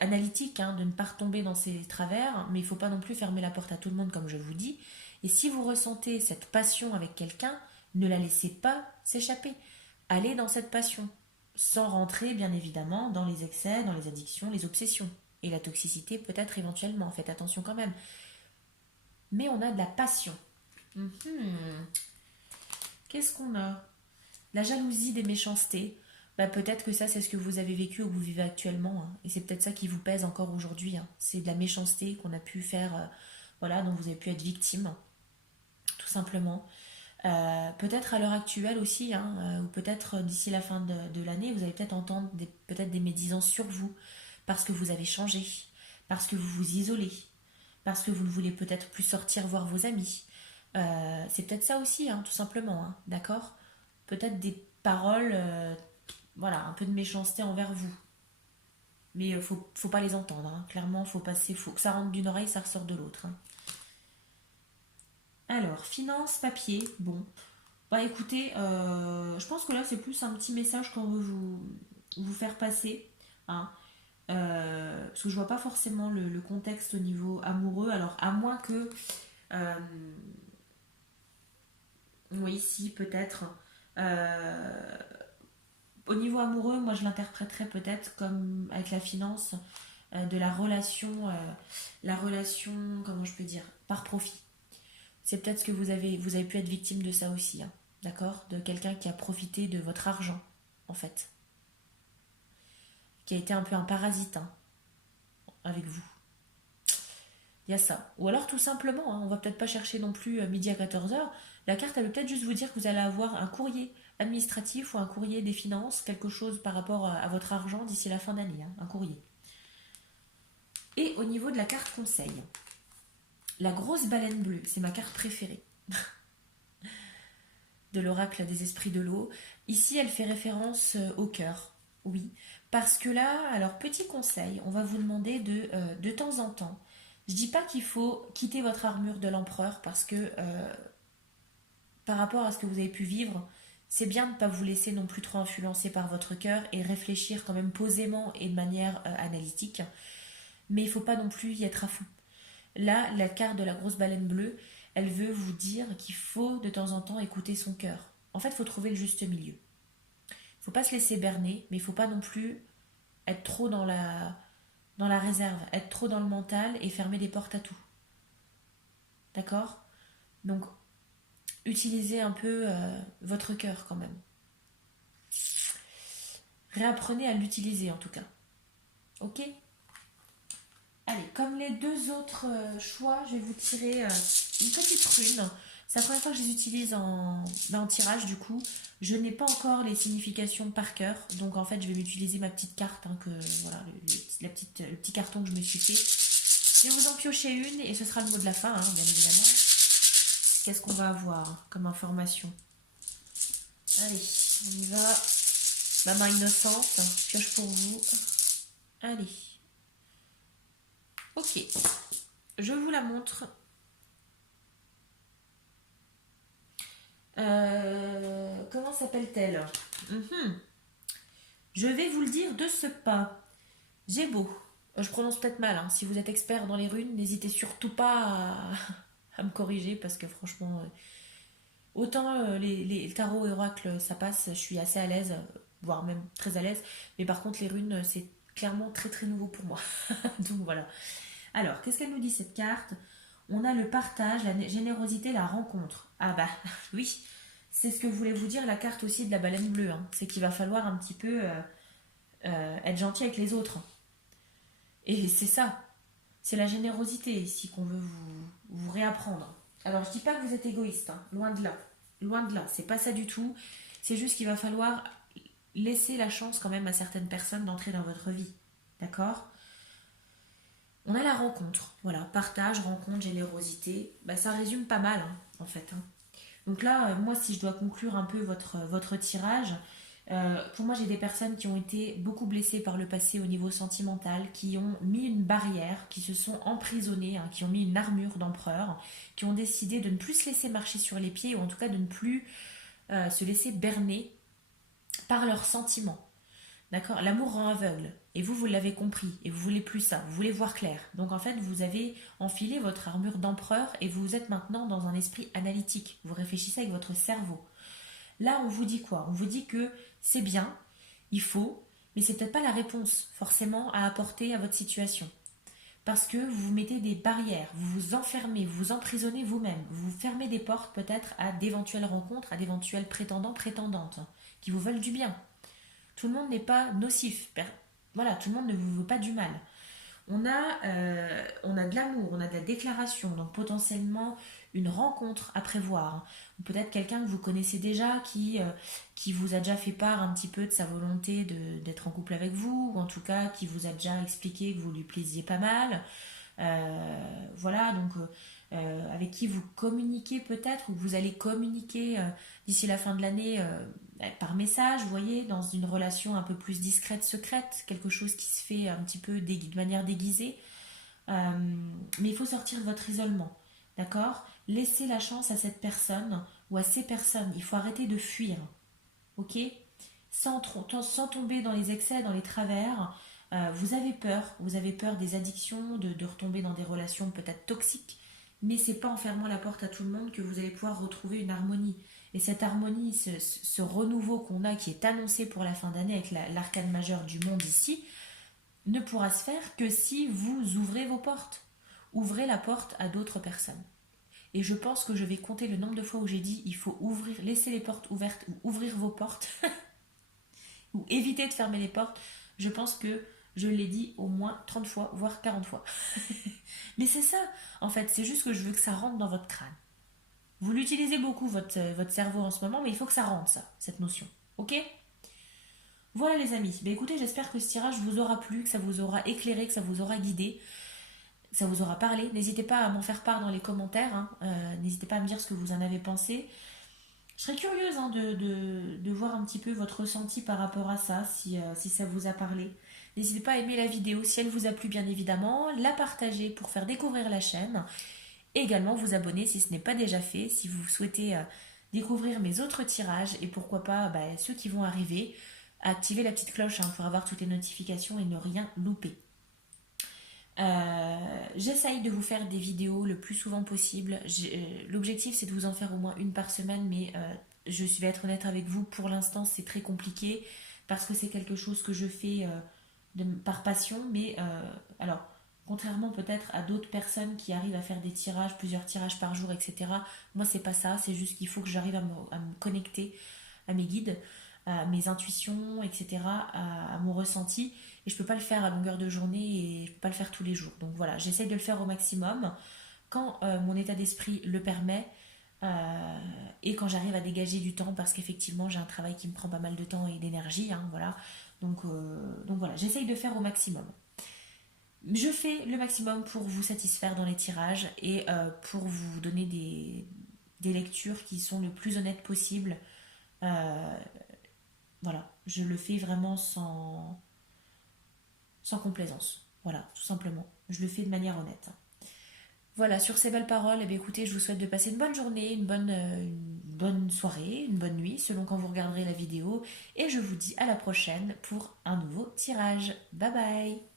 analytique, hein, de ne pas retomber dans ces travers, mais il ne faut pas non plus fermer la porte à tout le monde, comme je vous dis. Et si vous ressentez cette passion avec quelqu'un, ne la laissez pas s'échapper. Allez dans cette passion, sans rentrer, bien évidemment, dans les excès, dans les addictions, les obsessions. Et la toxicité, peut-être éventuellement, faites attention quand même. Mais on a de la passion. Mhm. Qu'est-ce qu'on a? La jalousie des méchancetés. Bah, peut-être que ça, c'est ce que vous avez vécu ou que vous vivez actuellement, hein. Et c'est peut-être ça qui vous pèse encore aujourd'hui, hein. C'est de la méchanceté qu'on a pu faire, voilà, dont vous avez pu être victime, tout simplement. Peut-être à l'heure actuelle aussi, hein, ou peut-être d'ici la fin de l'année, vous allez peut-être entendre peut-être des médisances sur vous, parce que vous avez changé, parce que vous vous isolez, parce que vous ne voulez peut-être plus sortir voir vos amis. C'est peut-être ça aussi, hein, tout simplement, hein, d'accord? Peut-être des paroles, voilà, un peu de méchanceté envers vous. Mais faut pas les entendre, hein. Clairement, faut que ça rentre d'une oreille, ça ressort de l'autre, hein. Alors, finance, papier, bon. Bah écoutez, je pense que là c'est plus un petit message qu'on veut vous faire passer, hein. Parce que je vois pas forcément le contexte au niveau amoureux. Alors, à moins que, euh, oui, si, peut-être. Euh, Au niveau amoureux, moi je l'interpréterais peut-être comme avec la finance, de la relation, comment je peux dire, par profit. C'est peut-être ce que vous avez pu être victime de ça aussi, hein, d'accord? De quelqu'un qui a profité de votre argent, en fait, qui a été un peu un parasite, hein, avec vous. Il y a ça. Ou alors tout simplement, hein, on va peut-être pas chercher non plus midi à 14 heures. La carte, elle veut peut-être juste vous dire que vous allez avoir un courrier administratif ou un courrier des finances, quelque chose par rapport à votre argent d'ici la fin d'année, hein, un courrier. Et au niveau de la carte conseil, la grosse baleine bleue, c'est ma carte préférée de l'oracle des esprits de l'eau. Ici, elle fait référence au cœur, oui. Parce que là, alors petit conseil, on va vous demander de temps en temps. Je dis pas qu'il faut quitter votre armure de l'empereur parce que par rapport à ce que vous avez pu vivre, c'est bien de ne pas vous laisser non plus trop influencer par votre cœur et réfléchir quand même posément et de manière analytique. Mais il ne faut pas non plus y être à fond. Là, la carte de la grosse baleine bleue, elle veut vous dire qu'il faut de temps en temps écouter son cœur. En fait, il faut trouver le juste milieu. Il ne faut pas se laisser berner, mais il ne faut pas non plus être trop dans la réserve, être trop dans le mental et fermer des portes à tout. D'accord? Donc, utilisez un peu votre cœur quand même. Réapprenez à l'utiliser en tout cas. Ok? Allez, comme les deux autres choix, je vais vous tirer une petite rune. C'est la première fois que je les utilise en tirage du coup. Je n'ai pas encore les significations par cœur. Donc en fait, je vais utiliser ma petite carte, hein, voilà, le petit carton que je me suis fait. Je vais vous en piocher une et ce sera le mot de la fin, hein, bien évidemment. Qu'est-ce qu'on va avoir comme information? Allez, on y va. Ma main innocente, pioche pour vous. Allez. Ok, je vous la montre. Comment s'appelle-t-elle? Mhm. Je vais vous le dire de ce pas. J'ai beau. Je prononce peut-être mal, hein. Si vous êtes expert dans les runes, n'hésitez surtout pas à me corriger parce que franchement, autant les tarots et oracles, ça passe, je suis assez à l'aise, voire même très à l'aise. Mais par contre, les runes, c'est clairement très très nouveau pour moi. Donc voilà. Alors, qu'est-ce qu'elle nous dit cette carte? On a le partage, la générosité, la rencontre. Ah bah oui, c'est ce que voulait vous dire la carte aussi de la baleine bleue, hein. C'est qu'il va falloir un petit peu être gentil avec les autres. Et c'est ça, c'est la générosité ici qu'on veut vous réapprendre. Alors je dis pas que vous êtes égoïste, hein. Loin de là. Loin de là, c'est pas ça du tout. C'est juste qu'il va falloir laisser la chance quand même à certaines personnes d'entrer dans votre vie. D'accord? On a la rencontre, voilà, partage, rencontre, générosité, bah, ça résume pas mal, hein, en fait, hein. Donc là, moi, si je dois conclure un peu votre tirage, pour moi, j'ai des personnes qui ont été beaucoup blessées par le passé au niveau sentimental, qui ont mis une barrière, qui se sont emprisonnées, hein, qui ont mis une armure d'empereur, qui ont décidé de ne plus se laisser marcher sur les pieds, ou en tout cas de ne plus se laisser berner par leurs sentiments. D'accord. L'amour rend aveugle. Et vous l'avez compris. Et vous voulez plus ça. Vous voulez voir clair. Donc en fait, vous avez enfilé votre armure d'empereur et vous êtes maintenant dans un esprit analytique. Vous réfléchissez avec votre cerveau. Là, on vous dit quoi? On vous dit que c'est bien, il faut, mais c'est peut-être pas la réponse forcément à apporter à votre situation. Parce que vous vous mettez des barrières, vous vous enfermez, vous vous emprisonnez vous-même, vous fermez des portes peut-être à d'éventuelles rencontres, à d'éventuels prétendants, prétendantes, hein, qui vous veulent du bien. Tout le monde n'est pas nocif. Voilà, tout le monde ne vous veut pas du mal. On a de l'amour, on a de la déclaration, donc potentiellement une rencontre à prévoir, hein. Ou peut-être quelqu'un que vous connaissez déjà qui vous a déjà fait part un petit peu de sa volonté d'être en couple avec vous, ou en tout cas qui vous a déjà expliqué que vous lui plaisiez pas mal. Voilà, donc avec qui vous communiquez peut-être, ou que vous allez communiquer d'ici la fin de l'année par message, vous voyez, dans une relation un peu plus discrète, secrète, quelque chose qui se fait un petit peu de manière déguisée. Euh, mais il faut sortir de votre isolement, d'accord? Laissez la chance à cette personne ou à ces personnes. Il faut arrêter de fuir, ok? Sans tomber dans les excès, dans les travers. Vous avez peur des addictions, de retomber dans des relations peut-être toxiques, mais c'est pas en fermant la porte à tout le monde que vous allez pouvoir retrouver une harmonie. Et cette harmonie, ce renouveau qu'on a, qui est annoncé pour la fin d'année avec l'arcane majeure du monde ici, ne pourra se faire que si vous ouvrez vos portes. Ouvrez la porte à d'autres personnes. Et je pense que je vais compter le nombre de fois où j'ai dit il faut ouvrir, laisser les portes ouvertes ou ouvrir vos portes ou éviter de fermer les portes. Je pense que je l'ai dit au moins 30 fois, voire 40 fois. Mais c'est ça, en fait, c'est juste que je veux que ça rentre dans votre crâne. Vous l'utilisez beaucoup, votre cerveau en ce moment, mais il faut que ça rentre, ça, cette notion. Ok? Voilà les amis. Ben écoutez, j'espère que ce tirage vous aura plu, que ça vous aura éclairé, que ça vous aura guidé, que ça vous aura parlé. N'hésitez pas à m'en faire part dans les commentaires, hein. N'hésitez pas à me dire ce que vous en avez pensé. Je serais curieuse, hein, de voir un petit peu votre ressenti par rapport à ça, si ça vous a parlé. N'hésitez pas à aimer la vidéo si elle vous a plu, bien évidemment, la partager pour faire découvrir la chaîne, et également vous abonner si ce n'est pas déjà fait, si vous souhaitez découvrir mes autres tirages, et pourquoi pas ceux qui vont arriver. Activer la petite cloche, hein, pour avoir toutes les notifications et ne rien louper. J'essaye de vous faire des vidéos le plus souvent possible. L'objectif c'est de vous en faire au moins une par semaine, mais je vais être honnête avec vous, pour l'instant c'est très compliqué parce que c'est quelque chose que je fais par passion, mais alors contrairement peut-être à d'autres personnes qui arrivent à faire des tirages, plusieurs tirages par jour, etc. Moi c'est pas ça, c'est juste qu'il faut que j'arrive à me connecter à mes guides, à mes intuitions, etc., à mon ressenti. Et je peux pas le faire à longueur de journée et je peux pas le faire tous les jours. Donc voilà, j'essaye de le faire au maximum quand mon état d'esprit le permet, et quand j'arrive à dégager du temps, parce qu'effectivement j'ai un travail qui me prend pas mal de temps et d'énergie, hein, voilà. Donc voilà, j'essaye de faire au maximum. Je fais le maximum pour vous satisfaire dans les tirages et pour vous donner des lectures qui sont le plus honnêtes possible. Euh, voilà, je le fais vraiment sans complaisance. Voilà, tout simplement. Je le fais de manière honnête. Voilà, sur ces belles paroles, eh bien, écoutez, je vous souhaite de passer une bonne journée, une bonne soirée, une bonne nuit, selon quand vous regarderez la vidéo. Et je vous dis à la prochaine pour un nouveau tirage. Bye bye!